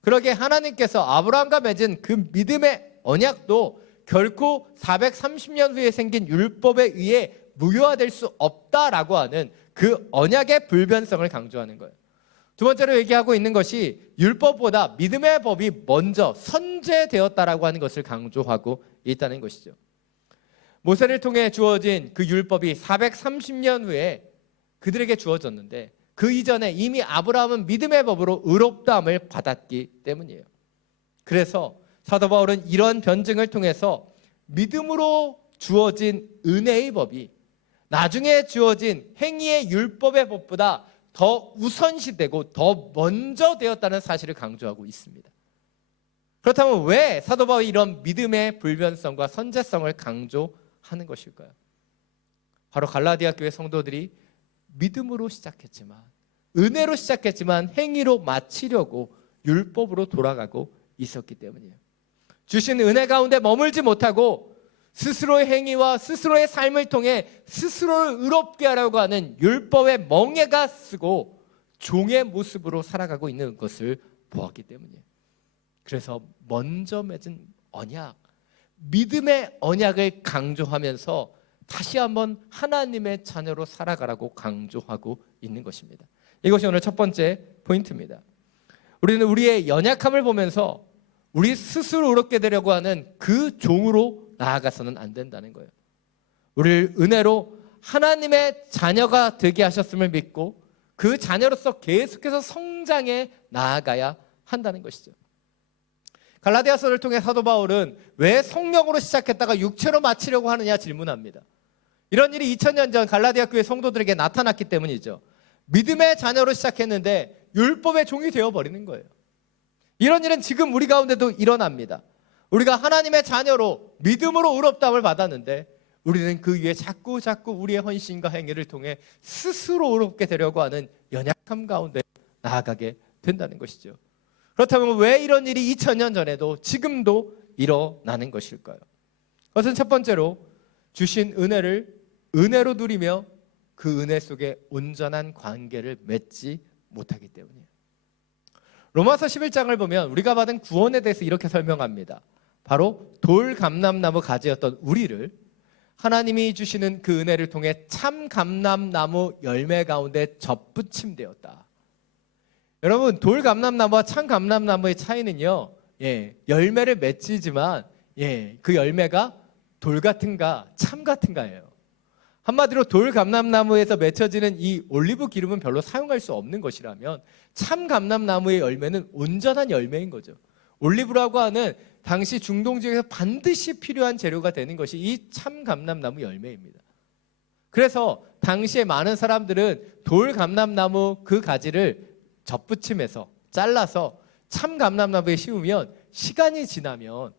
그러기에 하나님께서 아브라함과 맺은 그 믿음의 언약도 결코 430년 후에 생긴 율법에 의해 무효화될 수 없다라고 하는 그 언약의 불변성을 강조하는 거예요. 두 번째로 얘기하고 있는 것이 율법보다 믿음의 법이 먼저 선제되었다라고 하는 것을 강조하고 있다는 것이죠. 모세를 통해 주어진 그 율법이 430년 후에 그들에게 주어졌는데 그 이전에 이미 아브라함은 믿음의 법으로 의롭다함을 받았기 때문이에요. 그래서 사도 바울은 이런 변증을 통해서 믿음으로 주어진 은혜의 법이 나중에 주어진 행위의 율법의 법보다 더 우선시되고 더 먼저 되었다는 사실을 강조하고 있습니다. 그렇다면 왜 사도 바울이 이런 믿음의 불변성과 선제성을 강조하는 것일까요? 바로 갈라디아 교회 성도들이 믿음으로 시작했지만 은혜로 시작했지만 행위로 마치려고 율법으로 돌아가고 있었기 때문이에요. 주신 은혜 가운데 머물지 못하고 스스로의 행위와 스스로의 삶을 통해 스스로를 의롭게 하려고 하는 율법의 멍에가 쓰고 종의 모습으로 살아가고 있는 것을 보았기 때문이에요. 그래서 먼저 맺은 언약, 믿음의 언약을 강조하면서 다시 한번 하나님의 자녀로 살아가라고 강조하고 있는 것입니다. 이것이 오늘 첫 번째 포인트입니다. 우리는 우리의 연약함을 보면서 우리 스스로 의롭게 되려고 하는 그 종으로 나아가서는 안 된다는 거예요. 우리를 은혜로 하나님의 자녀가 되게 하셨음을 믿고 그 자녀로서 계속해서 성장해 나아가야 한다는 것이죠. 갈라디아서를 통해 사도 바울은 왜 성령으로 시작했다가 육체로 마치려고 하느냐 질문합니다. 이런 일이 2000년 전 갈라디아 교회 성도들에게 나타났기 때문이죠. 믿음의 자녀로 시작했는데 율법의 종이 되어버리는 거예요. 이런 일은 지금 우리 가운데도 일어납니다. 우리가 하나님의 자녀로 믿음으로 의롭다함을 받았는데 우리는 그 위에 자꾸 우리의 헌신과 행위를 통해 스스로 의롭게 되려고 하는 연약함 가운데 나아가게 된다는 것이죠. 그렇다면 왜 이런 일이 2000년 전에도 지금도 일어나는 것일까요? 그것은 첫 번째로 주신 은혜를 은혜로 누리며 그 은혜 속에 온전한 관계를 맺지 못하기 때문이에요. 로마서 11장을 보면 우리가 받은 구원에 대해서 이렇게 설명합니다. 바로 돌감람나무 가지였던 우리를 하나님이 주시는 그 은혜를 통해 참 감람나무 열매 가운데 접붙임되었다. 여러분, 돌감람나무와 참 감람나무의 차이는요, 열매를 맺히지만 그 열매가 돌 같은가 참 같은가예요. 한마디로 돌감람나무에서 맺혀지는 이 올리브 기름은 별로 사용할 수 없는 것이라면 참 감람나무의 열매는 온전한 열매인 거죠. 올리브라고 하는 당시 중동 지역에서 반드시 필요한 재료가 되는 것이 이 참 감람나무 열매입니다. 그래서 당시에 많은 사람들은 돌감람나무 그 가지를 접붙임해서 잘라서 참 감람나무에 씌우면 시간이 지나면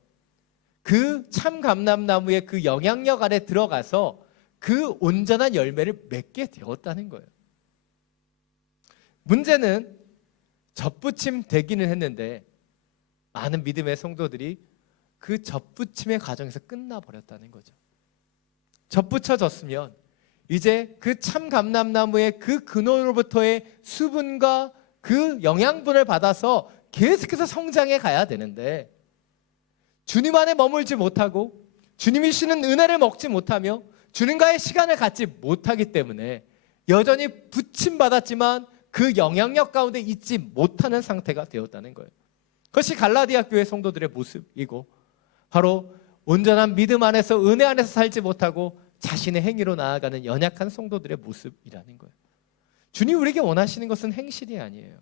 그 참 감람나무의 그 영향력 안에 들어가서 그 온전한 열매를 맺게 되었다는 거예요. 문제는 접붙임 되기는 했는데 많은 믿음의 성도들이 그 접붙임의 과정에서 끝나버렸다는 거죠. 접붙여졌으면 이제 그 참 감람나무의 그 근원으로부터의 수분과 그 영양분을 받아서 계속해서 성장해 가야 되는데 주님 안에 머물지 못하고 주님이 주시는 은혜를 먹지 못하며 주님과의 시간을 갖지 못하기 때문에 여전히 부침받았지만 그 영향력 가운데 있지 못하는 상태가 되었다는 거예요. 그것이 갈라디아 교회 성도들의 모습이고 바로 온전한 믿음 안에서 은혜 안에서 살지 못하고 자신의 행위로 나아가는 연약한 성도들의 모습이라는 거예요. 주님 우리에게 원하시는 것은 행실이 아니에요.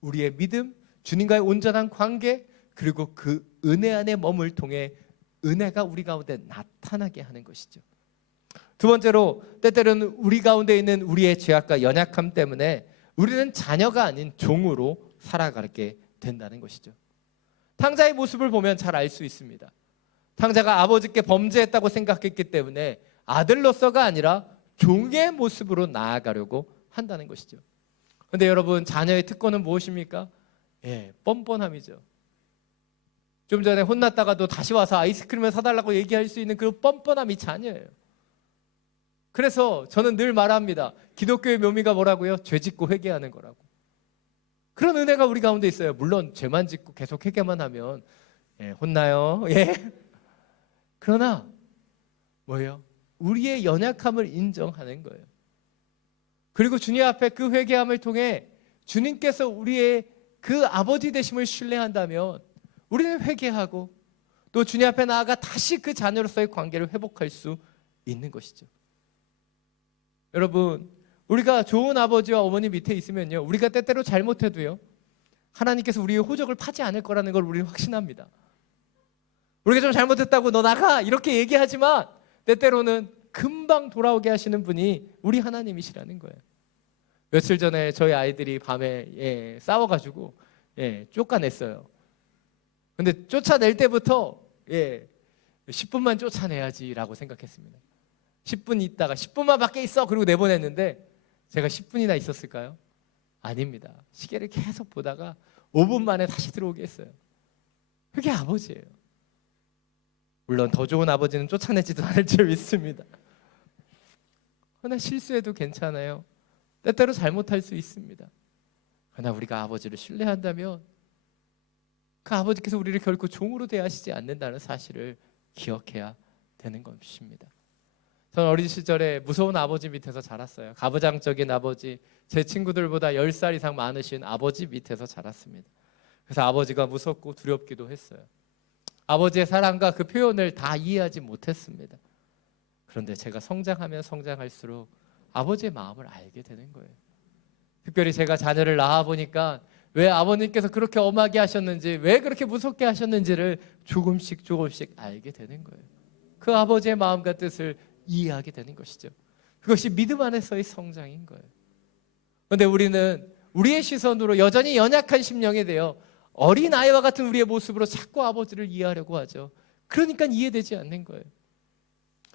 우리의 믿음, 주님과의 온전한 관계, 그리고 그 은혜 안에 머물 통해 은혜가 우리 가운데 나타나게 하는 것이죠. 두 번째로, 때때로는 우리 가운데 있는 우리의 죄악과 연약함 때문에 우리는 자녀가 아닌 종으로 살아가게 된다는 것이죠. 탕자의 모습을 보면 잘 알 수 있습니다. 탕자가 아버지께 범죄했다고 생각했기 때문에 아들로서가 아니라 종의 모습으로 나아가려고 한다는 것이죠. 그런데 여러분, 자녀의 특권은 무엇입니까? 뻔뻔함이죠. 좀 전에 혼났다가도 다시 와서 아이스크림을 사달라고 얘기할 수 있는 그 뻔뻔함이 자녀예요. 그래서 저는 늘 말합니다. 기독교의 묘미가 뭐라고요? 죄 짓고 회개하는 거라고. 그런 은혜가 우리 가운데 있어요. 물론 죄만 짓고 계속 회개만 하면 혼나요. 그러나 뭐예요? 우리의 연약함을 인정하는 거예요. 그리고 주님 앞에 그 회개함을 통해 주님께서 우리의 그 아버지 되심을 신뢰한다면 우리는 회개하고 또 주님 앞에 나아가 다시 그 자녀로서의 관계를 회복할 수 있는 것이죠. 여러분, 우리가 좋은 아버지와 어머니 밑에 있으면요, 우리가 때때로 잘못해도요, 하나님께서 우리의 호적을 파지 않을 거라는 걸 우리는 확신합니다. 우리가 좀 잘못했다고 너 나가 이렇게 얘기하지만 때때로는 금방 돌아오게 하시는 분이 우리 하나님이시라는 거예요. 며칠 전에 저희 아이들이 밤에 싸워가지고 쫓아냈어요. 근데 쫓아낼 때부터 10분만 쫓아내야지라고 생각했습니다. 10분 있다가 10분만 밖에 있어 그리고 내보냈는데 제가 10분이나 있었을까요? 아닙니다. 시계를 계속 보다가 5분 만에 다시 들어오게 했어요. 그게 아버지예요. 물론 더 좋은 아버지는 쫓아내지도 않을 줄 믿습니다. 그러나 실수해도 괜찮아요. 때때로 잘못할 수 있습니다. 그러나 우리가 아버지를 신뢰한다면 그 아버지께서 우리를 결코 종으로 대하시지 않는다는 사실을 기억해야 되는 것입니다. 저는 어린 시절에 무서운 아버지 밑에서 자랐어요. 가부장적인 아버지, 제 친구들보다 10살 이상 많으신 아버지 밑에서 자랐습니다. 그래서 아버지가 무섭고 두렵기도 했어요. 아버지의 사랑과 그 표현을 다 이해하지 못했습니다. 그런데 제가 성장하면 성장할수록 아버지의 마음을 알게 되는 거예요. 특별히 제가 자녀를 낳아보니까 왜 아버님께서 그렇게 엄하게 하셨는지, 왜 그렇게 무섭게 하셨는지를 조금씩 알게 되는 거예요. 그 아버지의 마음과 뜻을 이해하게 되는 것이죠. 그것이 믿음 안에서의 성장인 거예요. 그런데 우리는 우리의 시선으로 여전히 연약한 심령에 대해 어린아이와 같은 우리의 모습으로 자꾸 아버지를 이해하려고 하죠. 그러니까 이해되지 않는 거예요.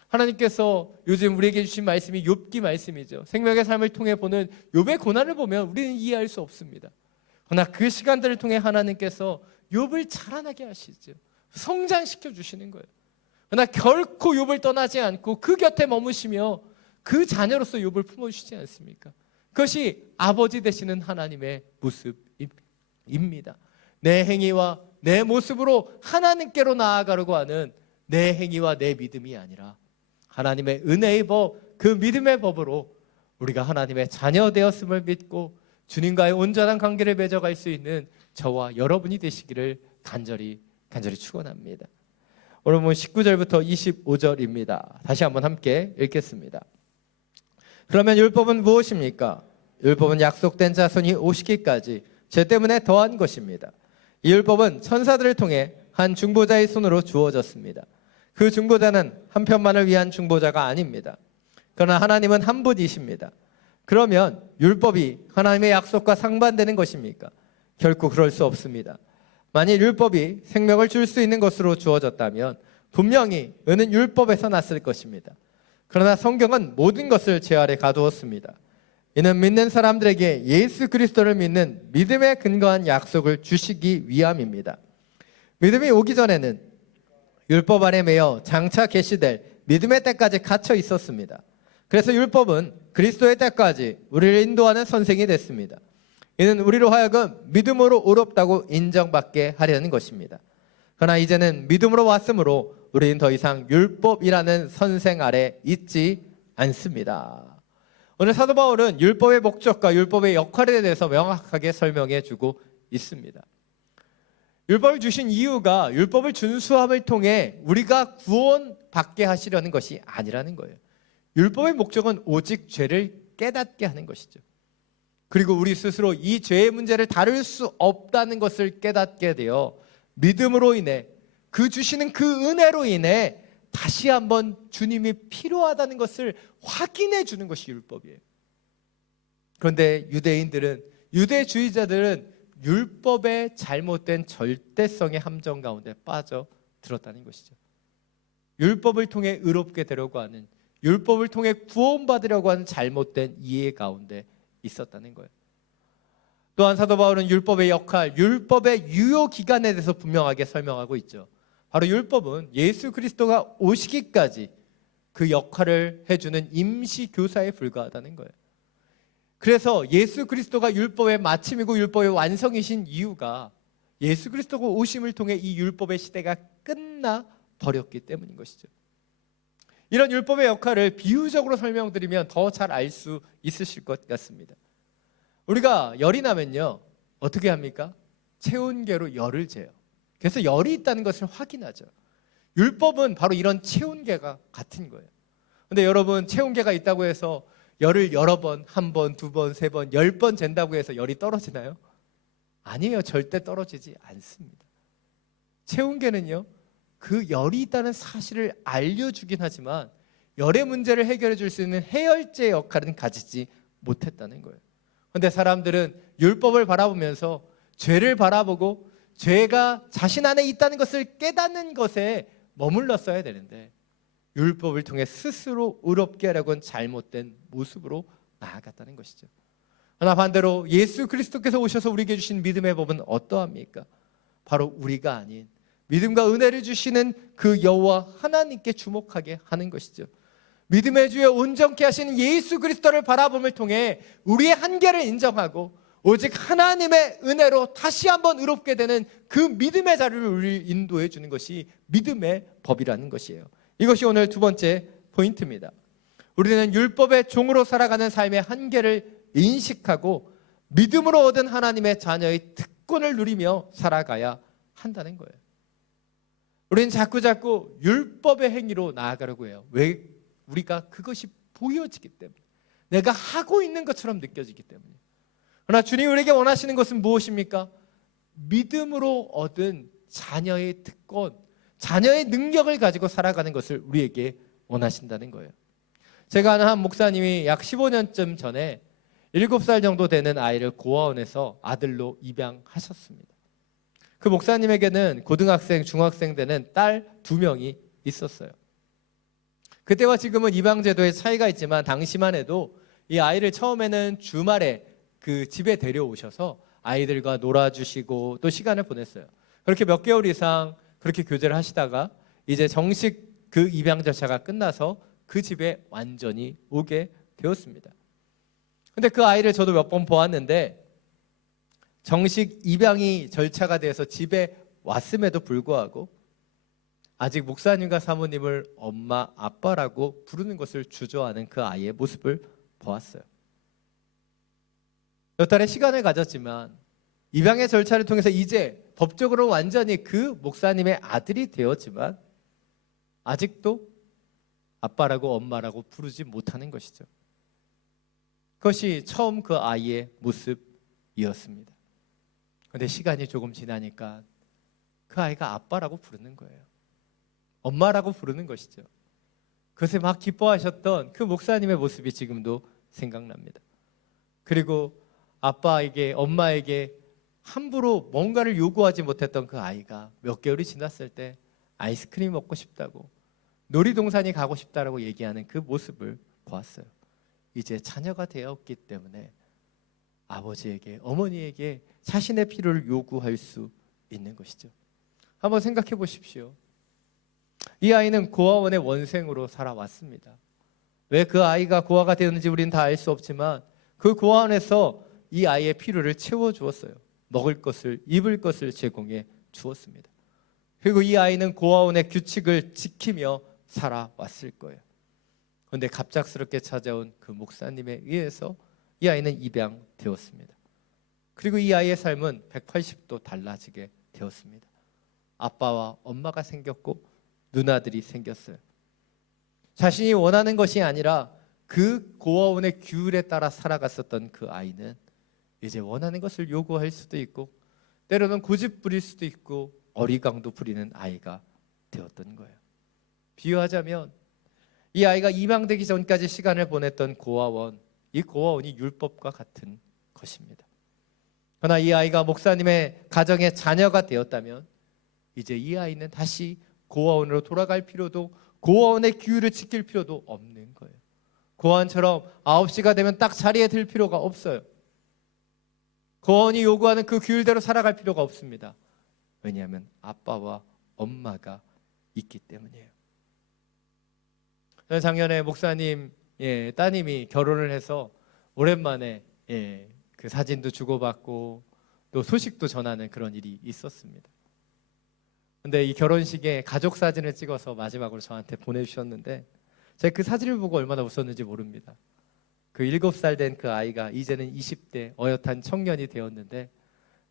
하나님께서 요즘 우리에게 주신 말씀이 욥기 말씀이죠. 생명의 삶을 통해 보는 욥의 고난을 보면 우리는 이해할 수 없습니다. 그러나 그 시간들을 통해 하나님께서 욥을 자라나게 하시죠. 성장시켜 주시는 거예요. 그러나 결코 욥을 떠나지 않고 그 곁에 머무시며 그 자녀로서 욥을 품어주시지 않습니까? 그것이 아버지 되시는 하나님의 모습입니다. 내 행위와 내 모습으로 하나님께로 나아가려고 하는 내 행위와 내 믿음이 아니라 하나님의 은혜의 법, 그 믿음의 법으로 우리가 하나님의 자녀 되었음을 믿고 주님과의 온전한 관계를 맺어갈 수 있는 저와 여러분이 되시기를 간절히 축원합니다. 오늘 본 19절부터 25절입니다. 다시 한번 함께 읽겠습니다. 그러면 율법은 무엇입니까? 율법은 약속된 자손이 오시기까지 죄 때문에 더한 것입니다. 이 율법은 천사들을 통해 한 중보자의 손으로 주어졌습니다. 그 중보자는 한 편만을 위한 중보자가 아닙니다. 그러나 하나님은 한 분이십니다. 그러면 율법이 하나님의 약속과 상반되는 것입니까? 결코 그럴 수 없습니다. 만일 율법이 생명을 줄 수 있는 것으로 주어졌다면 분명히 의는 율법에서 났을 것입니다. 그러나 성경은 모든 것을 제 아래 가두었습니다. 이는 믿는 사람들에게 예수 그리스도를 믿는 믿음에 근거한 약속을 주시기 위함입니다. 믿음이 오기 전에는 율법 아래 매여 장차 계시될 믿음의 때까지 갇혀 있었습니다. 그래서 율법은 그리스도의 때까지 우리를 인도하는 선생이 됐습니다. 이는 우리로 하여금 믿음으로 의롭다고 인정받게 하려는 것입니다. 그러나 이제는 믿음으로 왔으므로 우리는 더 이상 율법이라는 선생 아래 있지 않습니다. 오늘 사도 바울은 율법의 목적과 율법의 역할에 대해서 명확하게 설명해 주고 있습니다. 율법을 주신 이유가 율법을 준수함을 통해 우리가 구원받게 하시려는 것이 아니라는 거예요. 율법의 목적은 오직 죄를 깨닫게 하는 것이죠. 그리고 우리 스스로 이 죄의 문제를 다룰 수 없다는 것을 깨닫게 되어 믿음으로 인해 그 주시는 그 은혜로 인해 다시 한번 주님이 필요하다는 것을 확인해 주는 것이 율법이에요. 그런데 유대주의자들은 율법의 잘못된 절대성의 함정 가운데 빠져들었다는 것이죠. 율법을 통해 의롭게 되려고 하는, 율법을 통해 구원받으려고 하는 잘못된 이해 가운데 있었다는 거예요. 또한 사도 바울은 율법의 역할, 율법의 유효 기간에 대해서 분명하게 설명하고 있죠. 바로 율법은 예수 그리스도가 오시기까지 그 역할을 해주는 임시 교사에 불과하다는 거예요. 그래서 예수 그리스도가 율법의 마침이고 율법의 완성이신 이유가 예수 그리스도가 오심을 통해 이 율법의 시대가 끝나 버렸기 때문인 것이죠. 이런 율법의 역할을 비유적으로 설명드리면 더 잘 알 수 있으실 것 같습니다. 우리가 열이 나면요, 어떻게 합니까? 체온계로 열을 재요. 그래서 열이 있다는 것을 확인하죠. 율법은 바로 이런 체온계가 같은 거예요. 근데 여러분, 체온계가 있다고 해서 열을 여러 번, 한 번, 두 번, 세 번, 10번 잰다고 해서 열이 떨어지나요? 아니에요. 절대 떨어지지 않습니다. 체온계는요, 그 열이 있다는 사실을 알려주긴 하지만 열의 문제를 해결해 줄 수 있는 해열제 역할은 가지지 못했다는 거예요. 그런데 사람들은 율법을 바라보면서 죄를 바라보고 죄가 자신 안에 있다는 것을 깨닫는 것에 머물렀어야 되는데 율법을 통해 스스로 의롭게 하려고 한 잘못된 모습으로 나아갔다는 것이죠. 그러나 반대로 예수 그리스도께서 오셔서 우리에게 주신 믿음의 법은 어떠합니까? 바로 우리가 아닌 믿음과 은혜를 주시는 그 여호와 하나님께 주목하게 하는 것이죠. 믿음의 주여 온전케 하시는 예수 그리스도를 바라봄을 통해 우리의 한계를 인정하고 오직 하나님의 은혜로 다시 한번 의롭게 되는 그 믿음의 자리를 우리를 인도해 주는 것이 믿음의 법이라는 것이에요. 이것이 오늘 두 번째 포인트입니다. 우리는 율법의 종으로 살아가는 삶의 한계를 인식하고 믿음으로 얻은 하나님의 자녀의 특권을 누리며 살아가야 한다는 거예요. 우리는 자꾸 율법의 행위로 나아가려고 해요. 왜? 우리가 그것이 보여지기 때문에, 내가 하고 있는 것처럼 느껴지기 때문에. 그러나 주님이 우리에게 원하시는 것은 무엇입니까? 믿음으로 얻은 자녀의 특권, 자녀의 능력을 가지고 살아가는 것을 우리에게 원하신다는 거예요. 제가 아는 한 목사님이 약 15년쯤 전에 7살 정도 되는 아이를 고아원에서 아들로 입양하셨습니다. 그 목사님에게는 고등학생, 중학생 되는 딸 2명이 있었어요. 그때와 지금은 입양제도의 차이가 있지만 당시만 해도 이 아이를 처음에는 주말에 그 집에 데려오셔서 아이들과 놀아주시고 또 시간을 보냈어요. 그렇게 몇 개월 이상 그렇게 교제를 하시다가 이제 정식 그 입양 절차가 끝나서 그 집에 완전히 오게 되었습니다. 근데 그 아이를 저도 몇 번 보았는데 정식 입양이 절차가 돼서 집에 왔음에도 불구하고 아직 목사님과 사모님을 엄마, 아빠라고 부르는 것을 주저하는 그 아이의 모습을 보았어요. 몇 달의 시간을 가졌지만 입양의 절차를 통해서 이제 법적으로 완전히 그 목사님의 아들이 되었지만 아직도 아빠라고 엄마라고 부르지 못하는 것이죠. 그것이 처음 그 아이의 모습이었습니다. 그런데 시간이 조금 지나니까 그 아이가 아빠라고 부르는 거예요. 엄마라고 부르는 것이죠. 그것에 막 기뻐하셨던 그 목사님의 모습이 지금도 생각납니다. 그리고 아빠에게, 엄마에게 함부로 뭔가를 요구하지 못했던 그 아이가 몇 개월이 지났을 때 아이스크림 먹고 싶다고, 놀이동산이 가고 싶다라고 얘기하는 그 모습을 보았어요. 이제 자녀가 되었기 때문에 아버지에게, 어머니에게 자신의 필요를 요구할 수 있는 것이죠. 한번 생각해 보십시오. 이 아이는 고아원의 원생으로 살아왔습니다. 왜 그 아이가 고아가 되었는지 우리는 다 알 수 없지만 그 고아원에서 이 아이의 필요를 채워주었어요. 먹을 것을, 입을 것을 제공해 주었습니다. 그리고 이 아이는 고아원의 규칙을 지키며 살아왔을 거예요. 그런데 갑작스럽게 찾아온 그 목사님에 의해서 이 아이는 입양되었습니다. 그리고 이 아이의 삶은 180도 달라지게 되었습니다. 아빠와 엄마가 생겼고 누나들이 생겼어요. 자신이 원하는 것이 아니라 그 고아원의 규율에 따라 살아갔었던 그 아이는 이제 원하는 것을 요구할 수도 있고 때로는 고집 부릴 수도 있고 어리광도 부리는 아이가 되었던 거예요. 비유하자면 이 아이가 입양되기 전까지 시간을 보냈던 고아원, 이 고아원이 율법과 같은 것입니다. 그러나 이 아이가 목사님의 가정의 자녀가 되었다면 이제 이 아이는 다시 고아원으로 돌아갈 필요도, 고아원의 규율을 지킬 필요도 없는 거예요. 고아원처럼 9시가 되면 딱 자리에 들 필요가 없어요. 고아원이 요구하는 그 규율대로 살아갈 필요가 없습니다. 왜냐하면 아빠와 엄마가 있기 때문이에요. 작년에 목사님 따님이 결혼을 해서 오랜만에 그 사진도 주고받고 또 소식도 전하는 그런 일이 있었습니다. 근데 이 결혼식에 가족 사진을 찍어서 마지막으로 저한테 보내주셨는데 제가 그 사진을 보고 얼마나 웃었는지 모릅니다. 그 7살 된 그 아이가 이제는 20대 어엿한 청년이 되었는데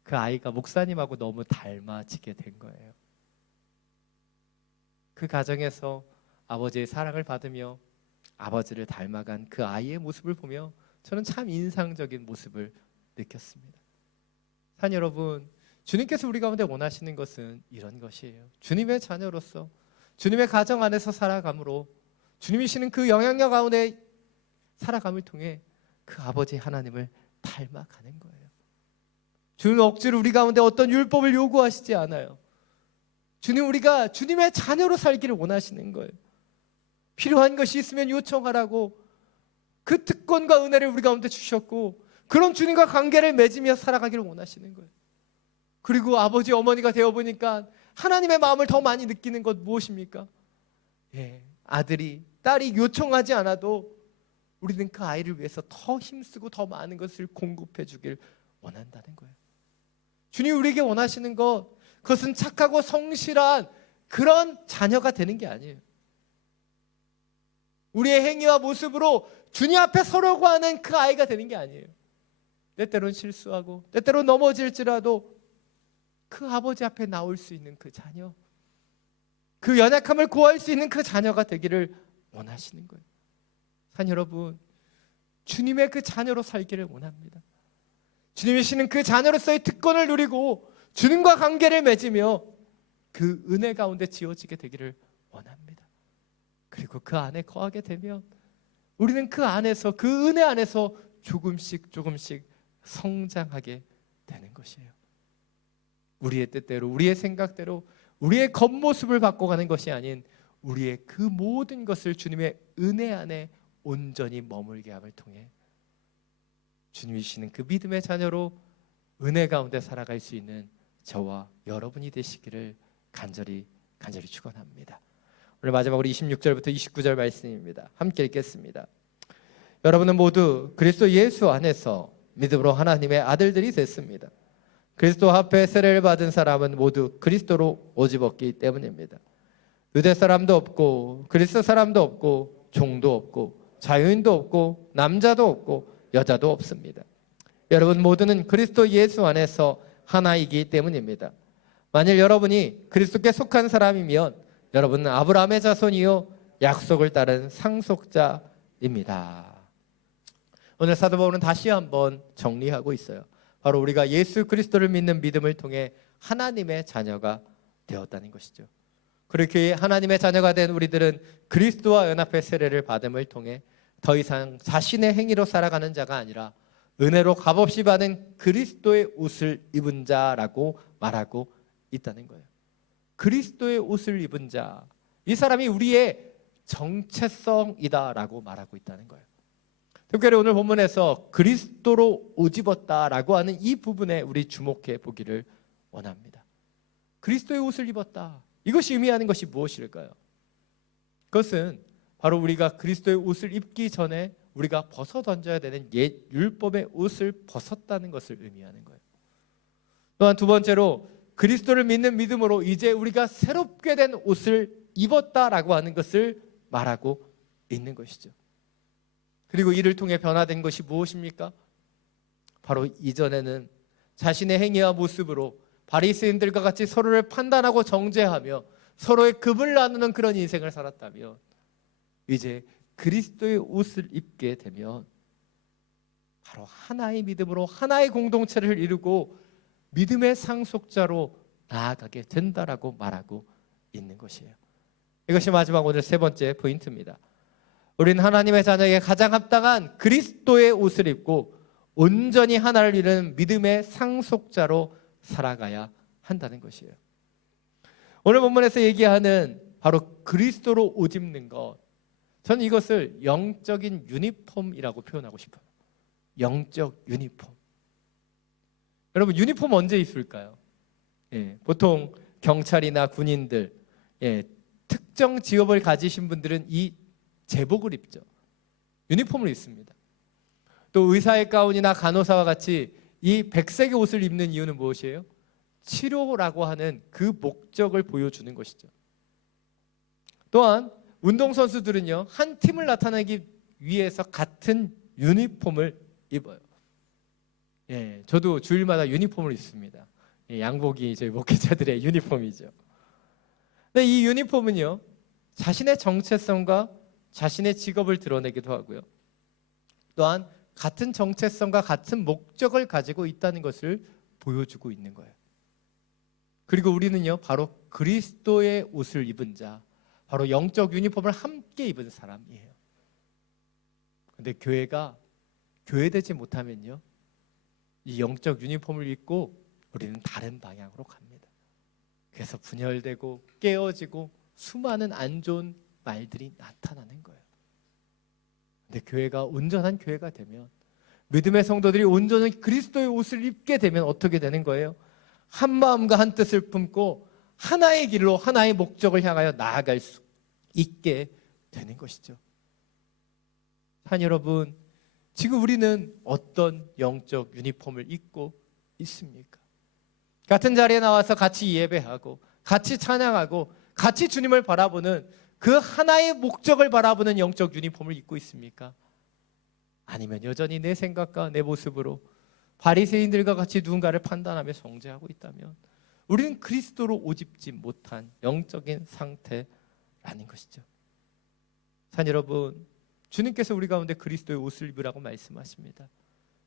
그 아이가 목사님하고 너무 닮아지게 된 거예요. 그 가정에서 아버지의 사랑을 받으며 아버지를 닮아간 그 아이의 모습을 보며 저는 참 인상적인 모습을 느꼈습니다. 사랑 여러분, 주님께서 우리 가운데 원하시는 것은 이런 것이에요. 주님의 자녀로서 주님의 가정 안에서 살아감으로 주님이시는 그 영향력 가운데 살아감을 통해 그 아버지 하나님을 닮아가는 거예요. 주님은 억지로 우리 가운데 어떤 율법을 요구하시지 않아요. 주님, 우리가 주님의 자녀로 살기를 원하시는 거예요. 필요한 것이 있으면 요청하라고 그 특권과 은혜를 우리 가운데 주셨고 그런 주님과 관계를 맺으며 살아가기를 원하시는 거예요. 그리고 아버지 어머니가 되어보니까 하나님의 마음을 더 많이 느끼는 것 무엇입니까? 아들이 딸이 요청하지 않아도 우리는 그 아이를 위해서 더 힘쓰고 더 많은 것을 공급해 주길 원한다는 거예요. 주님 우리에게 원하시는 것, 그것은 착하고 성실한 그런 자녀가 되는 게 아니에요. 우리의 행위와 모습으로 주님 앞에 서려고 하는 그 아이가 되는 게 아니에요. 때때로는 실수하고 때때로 넘어질지라도 그 아버지 앞에 나올 수 있는 그 자녀, 그 연약함을 고할 수 있는 그 자녀가 되기를 원하시는 거예요. 사랑 여러분, 주님의 그 자녀로 살기를 원합니다. 주님이시는 그 자녀로서의 특권을 누리고 주님과 관계를 맺으며 그 은혜 가운데 지어지게 되기를 원합니다. 그리고 그 안에 거하게 되면 우리는 그 안에서, 그 은혜 안에서 조금씩 성장하게 되는 것이에요. 우리의 뜻대로, 우리의 생각대로, 우리의 겉모습을 바꿔가는 것이 아닌 우리의 그 모든 것을 주님의 은혜 안에 온전히 머물게 함을 통해 주님이시는 그 믿음의 자녀로 은혜 가운데 살아갈 수 있는 저와 여러분이 되시기를 간절히 축원합니다. 오늘 마지막으로 26절부터 29절 말씀입니다. 함께 읽겠습니다. 여러분은 모두 그리스도 예수 안에서 믿음으로 하나님의 아들들이 됐습니다. 그리스도 앞에 세례를 받은 사람은 모두 그리스도로 옷 입었기 때문입니다. 유대 사람도 없고 그리스도 사람도 없고 종도 없고 자유인도 없고 남자도 없고 여자도 없습니다. 여러분 모두는 그리스도 예수 안에서 하나이기 때문입니다. 만일 여러분이 그리스도께 속한 사람이면 여러분은 아브라함의 자손이요 약속을 따른 상속자입니다. 오늘 사도 바울은 다시 한번 정리하고 있어요. 바로 우리가 예수 그리스도를 믿는 믿음을 통해 하나님의 자녀가 되었다는 것이죠. 그렇게 하나님의 자녀가 된 우리들은 그리스도와 연합의 세례를 받음을 통해 더 이상 자신의 행위로 살아가는 자가 아니라 은혜로 값없이 받은 그리스도의 옷을 입은 자라고 말하고 있다는 거예요. 그리스도의 옷을 입은 자, 이 사람이 우리의 정체성이다라고 말하고 있다는 거예요. 특별히 오늘 본문에서 그리스도로 옷 입었다라고 하는 이 부분에 우리 주목해 보기를 원합니다. 그리스도의 옷을 입었다. 이것이 의미하는 것이 무엇일까요? 그것은 바로 우리가 그리스도의 옷을 입기 전에 우리가 벗어 던져야 되는 옛 율법의 옷을 벗었다는 것을 의미하는 거예요. 또한 두 번째로 그리스도를 믿는 믿음으로 이제 우리가 새롭게 된 옷을 입었다라고 하는 것을 말하고 있는 것이죠. 그리고 이를 통해 변화된 것이 무엇입니까? 바로 이전에는 자신의 행위와 모습으로 바리새인들과 같이 서로를 판단하고 정죄하며 서로의 급을 나누는 그런 인생을 살았다면 이제 그리스도의 옷을 입게 되면 바로 하나의 믿음으로 하나의 공동체를 이루고 믿음의 상속자로 나아가게 된다라고 말하고 있는 것이에요. 이것이 마지막 오늘 세 번째 포인트입니다. 우리는 하나님의 자녀에게 가장 합당한 그리스도의 옷을 입고 온전히 하나를 이루는 믿음의 상속자로 살아가야 한다는 것이에요. 오늘 본문에서 얘기하는 바로 그리스도로 옷 입는 것, 저는 이것을 영적인 유니폼이라고 표현하고 싶어요. 영적 유니폼. 여러분, 유니폼 언제 입을까요? 보통 경찰이나 군인들, 특정 직업을 가지신 분들은 이 제복을 입죠. 유니폼을 입습니다. 또 의사의 가운이나 간호사와 같이 이 백색의 옷을 입는 이유는 무엇이에요? 치료라고 하는 그 목적을 보여주는 것이죠. 또한 운동선수들은요, 한 팀을 나타내기 위해서 같은 유니폼을 입어요. 저도 주일마다 유니폼을 입습니다. 양복이 저희 목회자들의 유니폼이죠. 근데 이 유니폼은요, 자신의 정체성과 자신의 직업을 드러내기도 하고요. 또한 같은 정체성과 같은 목적을 가지고 있다는 것을 보여주고 있는 거예요. 그리고 우리는요, 바로 그리스도의 옷을 입은 자, 바로 영적 유니폼을 함께 입은 사람이에요. 근데 교회가 교회되지 못하면요, 이 영적 유니폼을 입고 우리는 다른 방향으로 갑니다. 그래서 분열되고 깨어지고 수많은 안 좋은 말들이 나타나는 거예요. 근데 교회가 온전한 교회가 되면, 믿음의 성도들이 온전히 그리스도의 옷을 입게 되면 어떻게 되는 거예요? 한 마음과 한 뜻을 품고 하나의 길로 하나의 목적을 향하여 나아갈 수 있게 되는 것이죠. 한 여러분, 지금 우리는 어떤 영적 유니폼을 입고 있습니까? 같은 자리에 나와서 같이 예배하고 같이 찬양하고 같이 주님을 바라보는 그 하나의 목적을 바라보는 영적 유니폼을 입고 있습니까? 아니면 여전히 내 생각과 내 모습으로 바리새인들과 같이 누군가를 판단하며 정죄하고 있다면 우리는 그리스도로 옷 입지 못한 영적인 상태라는 것이죠. 산 여러분, 주님께서 우리 가운데 그리스도의 옷을 입으라고 말씀하십니다.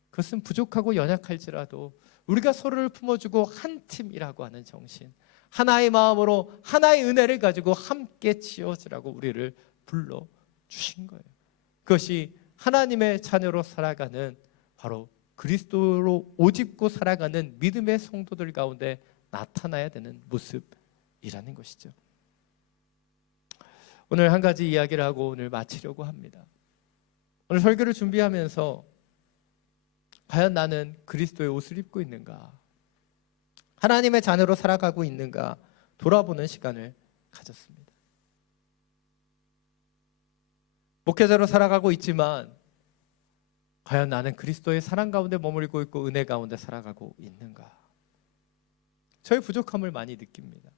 그것은 부족하고 연약할지라도 우리가 서로를 품어주고 한 팀이라고 하는 정신, 하나의 마음으로 하나의 은혜를 가지고 함께 지어지라고 우리를 불러주신 거예요. 그것이 하나님의 자녀로 살아가는, 바로 그리스도로 옷 입고 살아가는 믿음의 성도들 가운데 나타나야 되는 모습이라는 것이죠. 오늘 한 가지 이야기를 하고 오늘 마치려고 합니다. 오늘 설교를 준비하면서 과연 나는 그리스도의 옷을 입고 있는가, 하나님의 자녀로 살아가고 있는가 돌아보는 시간을 가졌습니다. 목회자로 살아가고 있지만 과연 나는 그리스도의 사랑 가운데 머물고 있고 은혜 가운데 살아가고 있는가? 저의 부족함을 많이 느낍니다.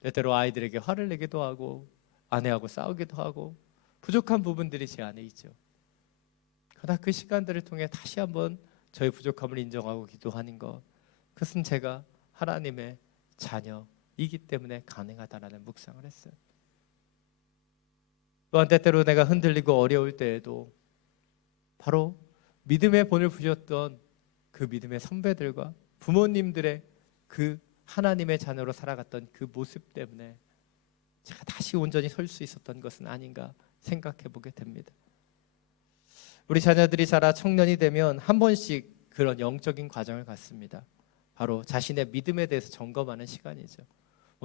때때로 아이들에게 화를 내기도 하고 아내하고 싸우기도 하고 부족한 부분들이 제 안에 있죠. 그러나 그 시간들을 통해 다시 한번 저의 부족함을 인정하고 기도하는 것, 그것은 제가 하나님의 자녀이기 때문에 가능하다라는 묵상을 했어요. 또한 때때로 내가 흔들리고 어려울 때에도 바로 믿음의 본을 부셨던 그 믿음의 선배들과 부모님들의 그 하나님의 자녀로 살아갔던 그 모습 때문에 제가 다시 온전히 설 수 있었던 것은 아닌가 생각해 보게 됩니다. 우리 자녀들이 자라 청년이 되면 한 번씩 그런 영적인 과정을 갖습니다. 바로 자신의 믿음에 대해서 점검하는 시간이죠.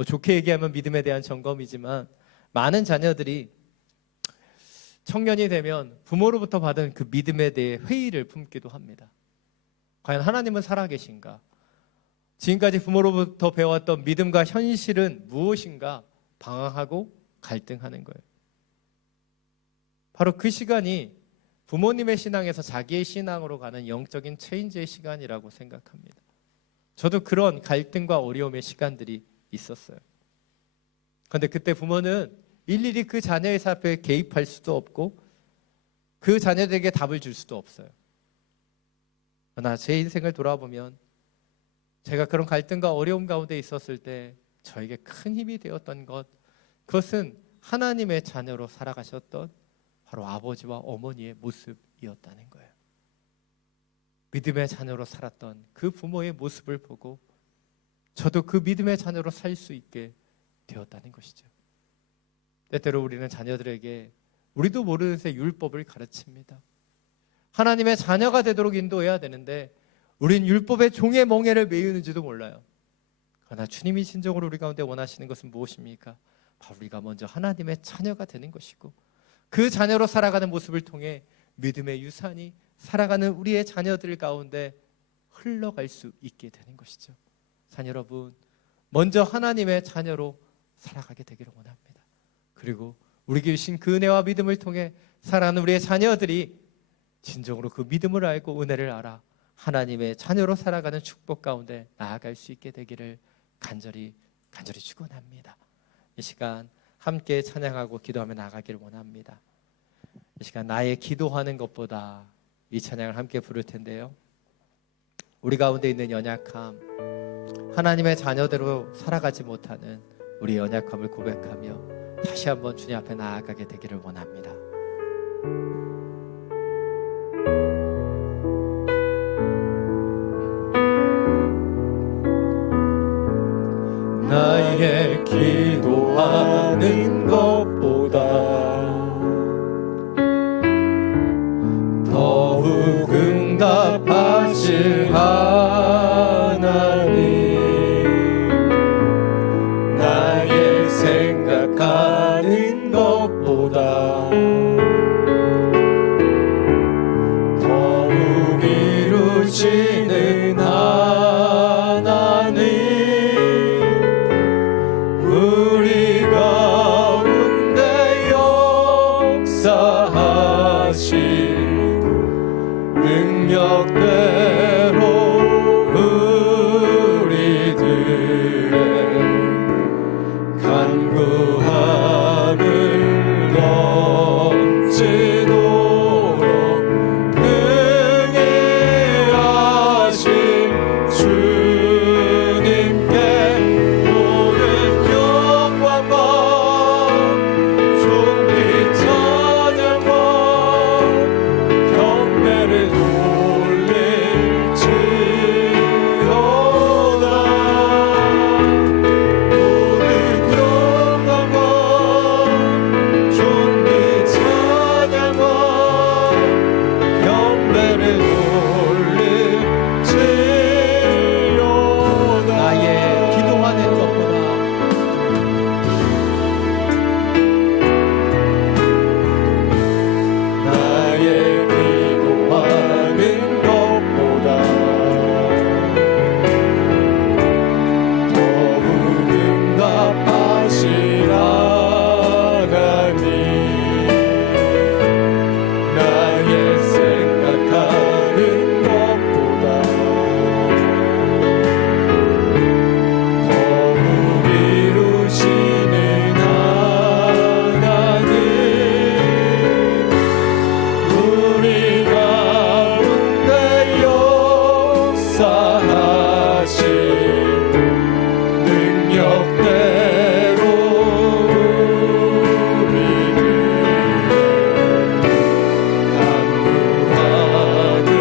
좋게 얘기하면 믿음에 대한 점검이지만 많은 자녀들이 청년이 되면 부모로부터 받은 그 믿음에 대해 회의를 품기도 합니다. 과연 하나님은 살아계신가? 지금까지 부모로부터 배웠던 믿음과 현실은 무엇인가? 방황하고 갈등하는 거예요. 바로 그 시간이 부모님의 신앙에서 자기의 신앙으로 가는 영적인 체인지의 시간이라고 생각합니다. 저도 그런 갈등과 어려움의 시간들이 있었어요. 그런데 그때 부모는 일일이 그 자녀의 삶에 개입할 수도 없고 그 자녀들에게 답을 줄 수도 없어요. 그러나 제 인생을 돌아보면 제가 그런 갈등과 어려움 가운데 있었을 때 저에게 큰 힘이 되었던 것, 그것은 하나님의 자녀로 살아가셨던 바로 아버지와 어머니의 모습이었다는 거예요. 믿음의 자녀로 살았던 그 부모의 모습을 보고 저도 그 믿음의 자녀로 살 수 있게 되었다는 것이죠. 때때로 우리는 자녀들에게 우리도 모르는 새 율법을 가르칩니다. 하나님의 자녀가 되도록 인도해야 되는데 우린 율법의 종의 멍에를 메우는지도 몰라요. 그러나 주님이 진정으로 우리 가운데 원하시는 것은 무엇입니까? 바로 우리가 먼저 하나님의 자녀가 되는 것이고 그 자녀로 살아가는 모습을 통해 믿음의 유산이 살아가는 우리의 자녀들 가운데 흘러갈 수 있게 되는 것이죠. 자녀 여러분, 먼저 하나님의 자녀로 살아가게 되기를 원합니다. 그리고 우리에게 주신 그 은혜와 믿음을 통해 살아가는 우리의 자녀들이 진정으로 그 믿음을 알고 은혜를 알아 하나님의 자녀로 살아가는 축복 가운데 나아갈 수 있게 되기를 간절히 축원합니다. 이 시간 함께 찬양하고 기도하며 나아가기를 원합니다. 이 시간 나의 기도하는 것보다 이 찬양을 함께 부를 텐데요. 우리 가운데 있는 연약함, 하나님의 자녀대로 살아가지 못하는 우리 연약함을 고백하며 다시 한번 주님 앞에 나아가게 되기를 원합니다. 나의 기도하는 것보다 더욱 응답하실 하나님, 나의 생각하는 것보다 더욱 이루시는 하나님, 우리 가운데 역사하신 능력대로 우리들의 간구함을 넘치도록 능히 하신 주님께 모든 영광과 존귀 찬양과 경배를 돌릴지어다. 모든 영광과 존귀 찬양과 경배를 돌릴지어다. 나의 기도하는 것보다 나의 기도하는 것보다 더욱 응답하실 하나님, 나의 생각하는 것보다 더욱 이루시는 하나님, 우리 가운데 역사하신 능력대로 우리를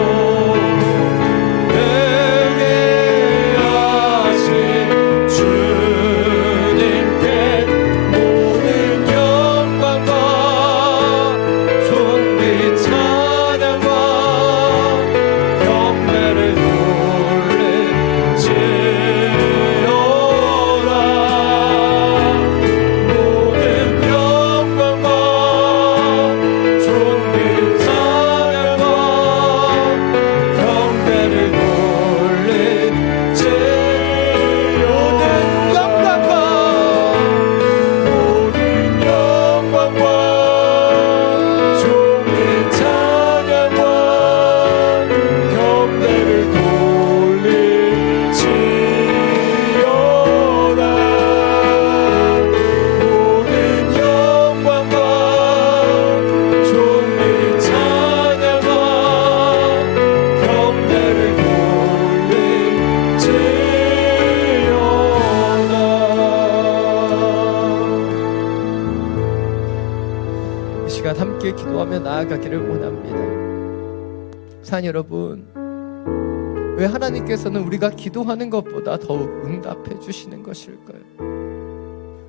간구하는 넘치도록 내게 하신 주님께 모든 영광과 존귀 찬양과 경배를 돌릴지어다. 모든 영광과 존귀 찬양과 경배를 돌릴지어다. 모든 영광과 존귀 찬양과 경배를 돌릴지어다. 모든 영광과 존귀 찬양과 경배를 돌릴지어다. 이 시간 함께 기도하며 나아가기를 원합니다. 자녀 여러분, 왜 하나님께서는 우리가 기도하는 것보다 더욱 응답해 주시는 것일까요?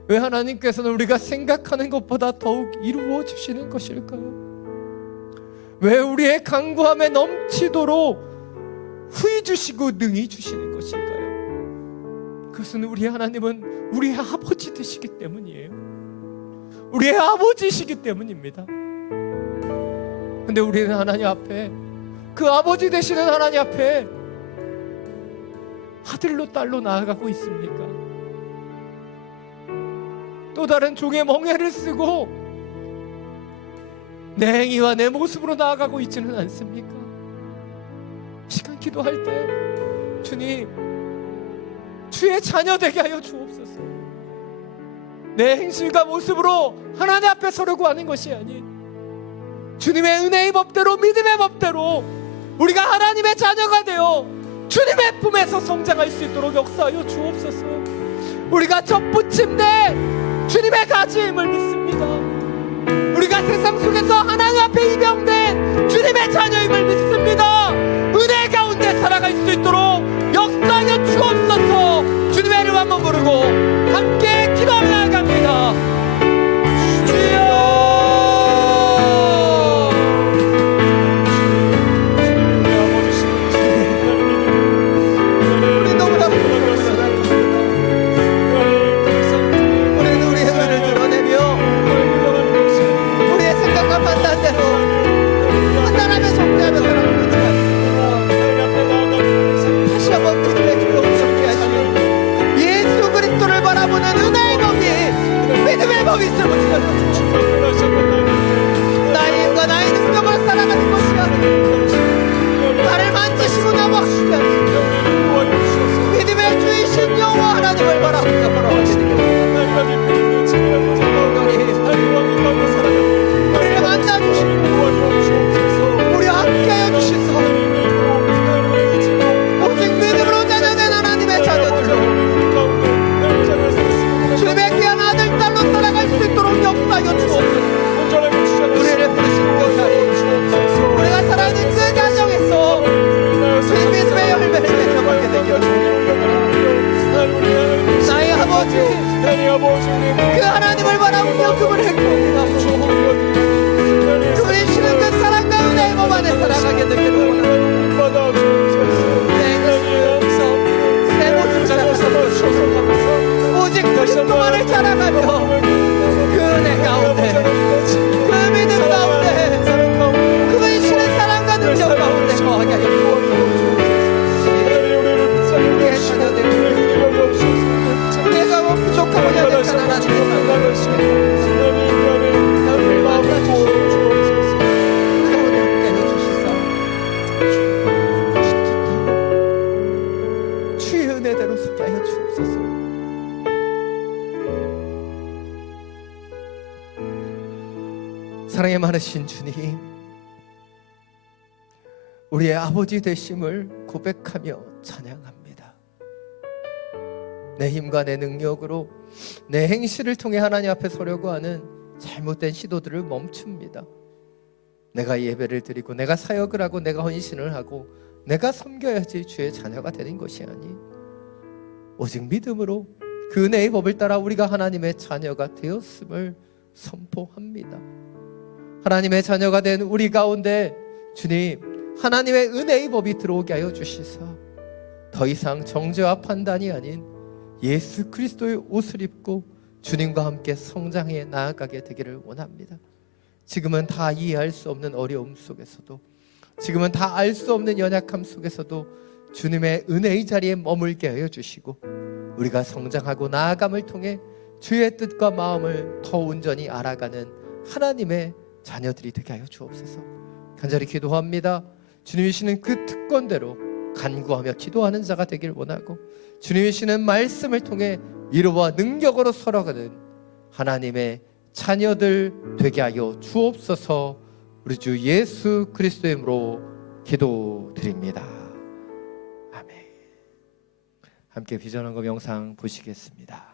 왜 하나님께서는 우리가 생각하는 것보다 더욱 이루어 주시는 것일까요? 왜 우리의 간구함에 넘치도록 후히 주시고 능히 주시는 것일까요? 그것은 우리 하나님은 우리의 아버지 되시기 때문이에요. 우리의 아버지시기 때문입니다. 근데 우리는 하나님 앞에, 그 아버지 되시는 하나님 앞에 아들로 딸로 나아가고 있습니까? 또 다른 종의 멍에를 쓰고 내 행위와 내 모습으로 나아가고 있지는 않습니까? 시간 기도할 때 주님, 주의 자녀 되게 하여 주옵소서. 내 행실과 모습으로 하나님 앞에 서려고 하는 것이 아닌 주님의 은혜의 법대로, 믿음의 법대로 우리가 하나님의 자녀가 되어 주님의 품에서 성장할 수 있도록 역사하여 주옵소서. 우리가 접붙임돼 주님의 가지임을 믿습니다. 우리가 세상 속에서 하나님 앞에 입양된 주님의 자녀임을 믿습니다. 은혜 가운데 살아갈 수 있도록 역사하여 주옵소서. 주님의 이름 한번 부르고 함께 기도하며 나아갑니다. 주여, 우리 너무나 부끄럽습니다. 우리는 우리의 의를 드러내며 우리의 생각과 판단대로 판단하며 정죄하며 살아가고 있지 않습니다. 다시 한번 믿음의 주로 정죄 하시는 예수 그리스도를 바라보는 은혜의 법이, 믿음의 법이 있음을 나의 힘과 나의 능력으로 살아가는 것이 아니라 나를 만지시고 나와 함께 하시고 믿음의 주이신 여호와 하나님을 바라보며 걸어가게 되겠습니다. 우리를 만나주시고 우리 함께하여 주시소. 오직 믿음으로 자녀된 하나님의 자녀들로 주님의 귀한 아들 딸로 살아갈 수 있도록 역사하여 주옵소서. 우리를 부르신 그 자리, 우리가 살아있는 그 가정에서 주님 믿음의 열매를 맺어가게 되게 하소서. 나의 아버지, 그 하나님을 바라보며 그분을 행복합니다. 그분이 주시는 그 사랑과 은혜의 법 안에 살아가게 되기를 원합니다. 내 모습, 내 모습을 살아가며 오직 그리스도만을 자랑하며 그 은혜 가운데, 그 믿음 가운데, 그분이 주시는 사랑과 능력 가운데 거하게 하여 주옵소서. 우리의 자녀들, 내가 뭐 부족하고 연약한 하나님의 자녀들, 주의 은혜대로 서게 하여 주옵소서. 사랑의 많으신 주님, 우리의 아버지 되심을 고백하며 찬양합니다. 내 힘과 내 능력으로 내 행실을 통해 하나님 앞에 서려고 하는 잘못된 시도들을 멈춥니다. 내가 예배를 드리고 내가 사역을 하고 내가 헌신을 하고 내가 섬겨야지 주의 자녀가 되는 것이 아닌 오직 믿음으로 그 은혜의 법을 따라 우리가 하나님의 자녀가 되었음을 선포합니다. 하나님의 자녀가 된 우리 가운데 주님, 하나님의 은혜의 법이 들어오게 하여 주시사 더 이상 정죄와 판단이 아닌 예수 그리스도의 옷을 입고 주님과 함께 성장해 나아가게 되기를 원합니다. 지금은 다 이해할 수 없는 어려움 속에서도, 지금은 다 알 수 없는 연약함 속에서도 주님의 은혜의 자리에 머물게 하여 주시고 우리가 성장하고 나아감을 통해 주의 뜻과 마음을 더 온전히 알아가는 하나님의 자녀들이 되게 하여 주옵소서. 간절히 기도합니다. 주님이시는 그 특권대로 간구하며 기도하는 자가 되길 원하고 주님이시는 말씀을 통해 위로와 능력으로 살아가는 하나님의 자녀들 되게 하여 주옵소서. 우리 주 예수 그리스도의 이름으로 기도드립니다. 아멘. 함께 비전한금 영상 보시겠습니다.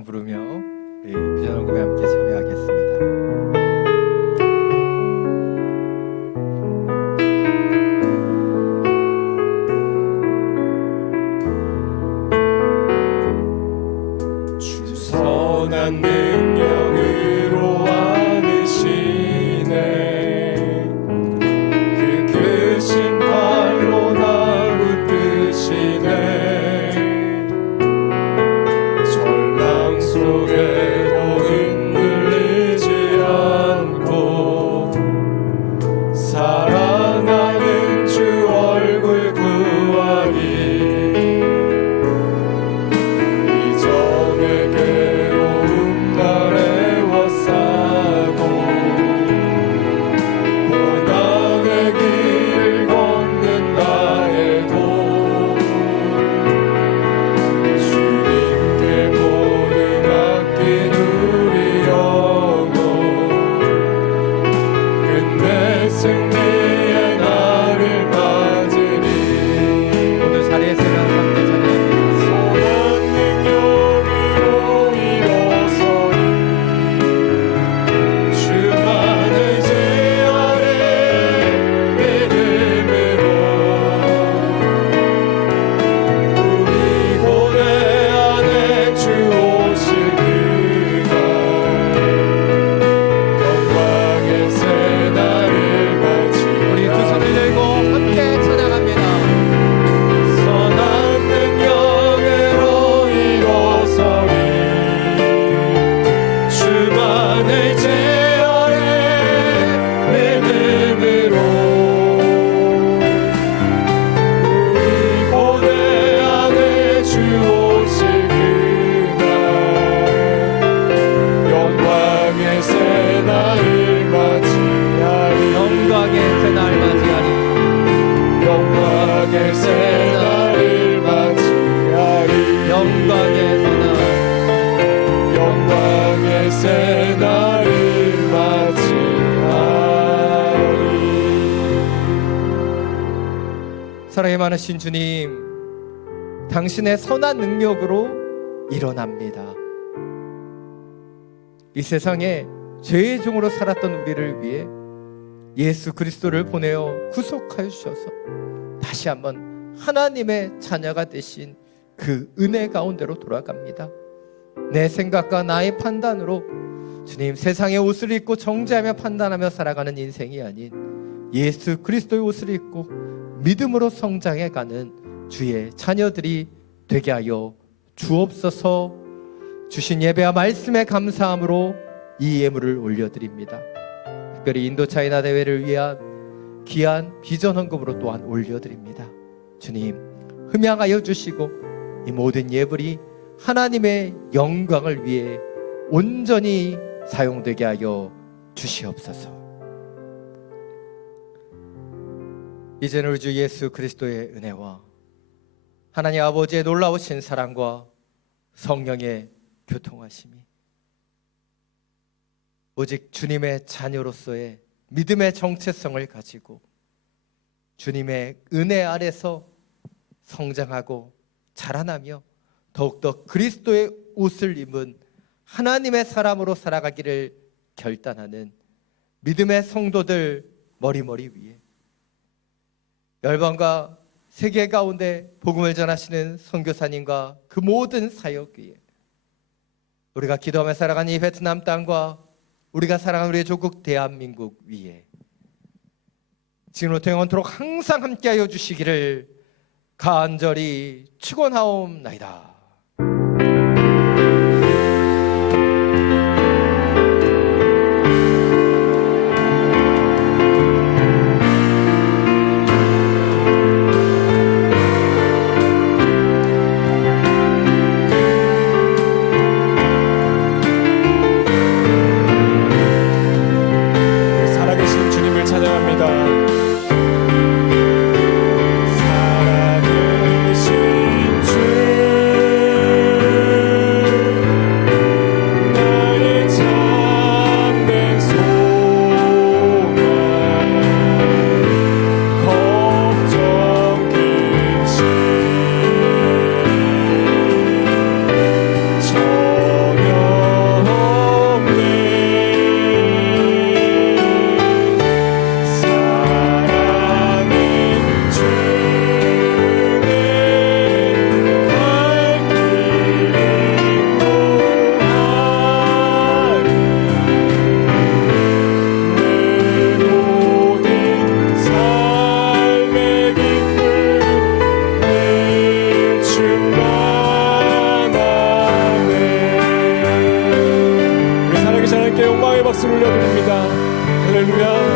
찬양 부르며 우리 비전원금에 함께 참여하겠습니다. 선한 능력으로 안으시네 그 크신 팔로 나 붙드시네 전랑 속에도 흔들리지 않고 사랑하는 주 얼굴 구하리 이전에 괴로움 날에 워싸고 고난의 길을 걷는다 해도 주님께 모든 맡긴 우리 영혼 끝내 승리의 날을 맞으리 모두 자리에서 일어나 함께 찬양합니다. 선한 능력으로 일어서리 주만의 제 아래 믿음으로 우리 고뇌 안에 주 오실 그날 영광의 새 날을 우리 두 손을 맞이하리 들고 함께 찬양합니다. 선한 능력으로 일어서리 주만의 제 아래 믿음으로 우리 고뇌 안에 주 오실 그날 영광의 새 날을 맞이하리 영광의 새날 맞이하리. 영광의 새 날을 맞이하리 영광의 새날. 영광의 새 날을 맞이하리 사랑이 많으신 주님, 당신의 선한 능력으로 일어납니다. 이 세상에 죄의 종으로 살았던 우리를 위해 예수 그리스도를 보내어 구속하여 주셔서 다시 한번 하나님의 자녀가 되신 그 은혜 가운데로 돌아갑니다. 내 생각과 나의 판단으로 주님 세상의 옷을 입고 정죄하며 판단하며 살아가는 인생이 아닌 예수 그리스도의 옷을 입고 믿음으로 성장해가는 주의 자녀들이 되게 하여 주옵소서. 주신 예배와 말씀에 감사함으로 이 예물을 올려드립니다. 특별히 인도 차이나 대회를 위한 귀한 비전 헌금으로 또한 올려드립니다. 주님 흠양하여 주시고 이 모든 예물이 하나님의 영광을 위해 온전히 사용되게 하여 주시옵소서. 이제는 우리 주 예수 그리스도의 은혜와 하나님 아버지의 놀라우신 사랑과 성령의 교통하심이 오직 주님의 자녀로서의 믿음의 정체성을 가지고 주님의 은혜 아래서 성장하고 자라나며 더욱더 그리스도의 옷을 입은 하나님의 사람으로 살아가기를 결단하는 믿음의 성도들 머리머리 위에 열방과 세계 가운데 복음을 전하시는 선교사님과 그 모든 사역 위에 우리가 기도하며 살아가는 이 베트남 땅과 우리가 사랑하는 우리의 조국 대한민국 위에 지금부터 영원토록 항상 함께하여 주시기를 간절히 축원하옵나이다. 살아계신 주님을 찬양합니다. 살아계신 주 박수를 올려드립니다. 할렐루야.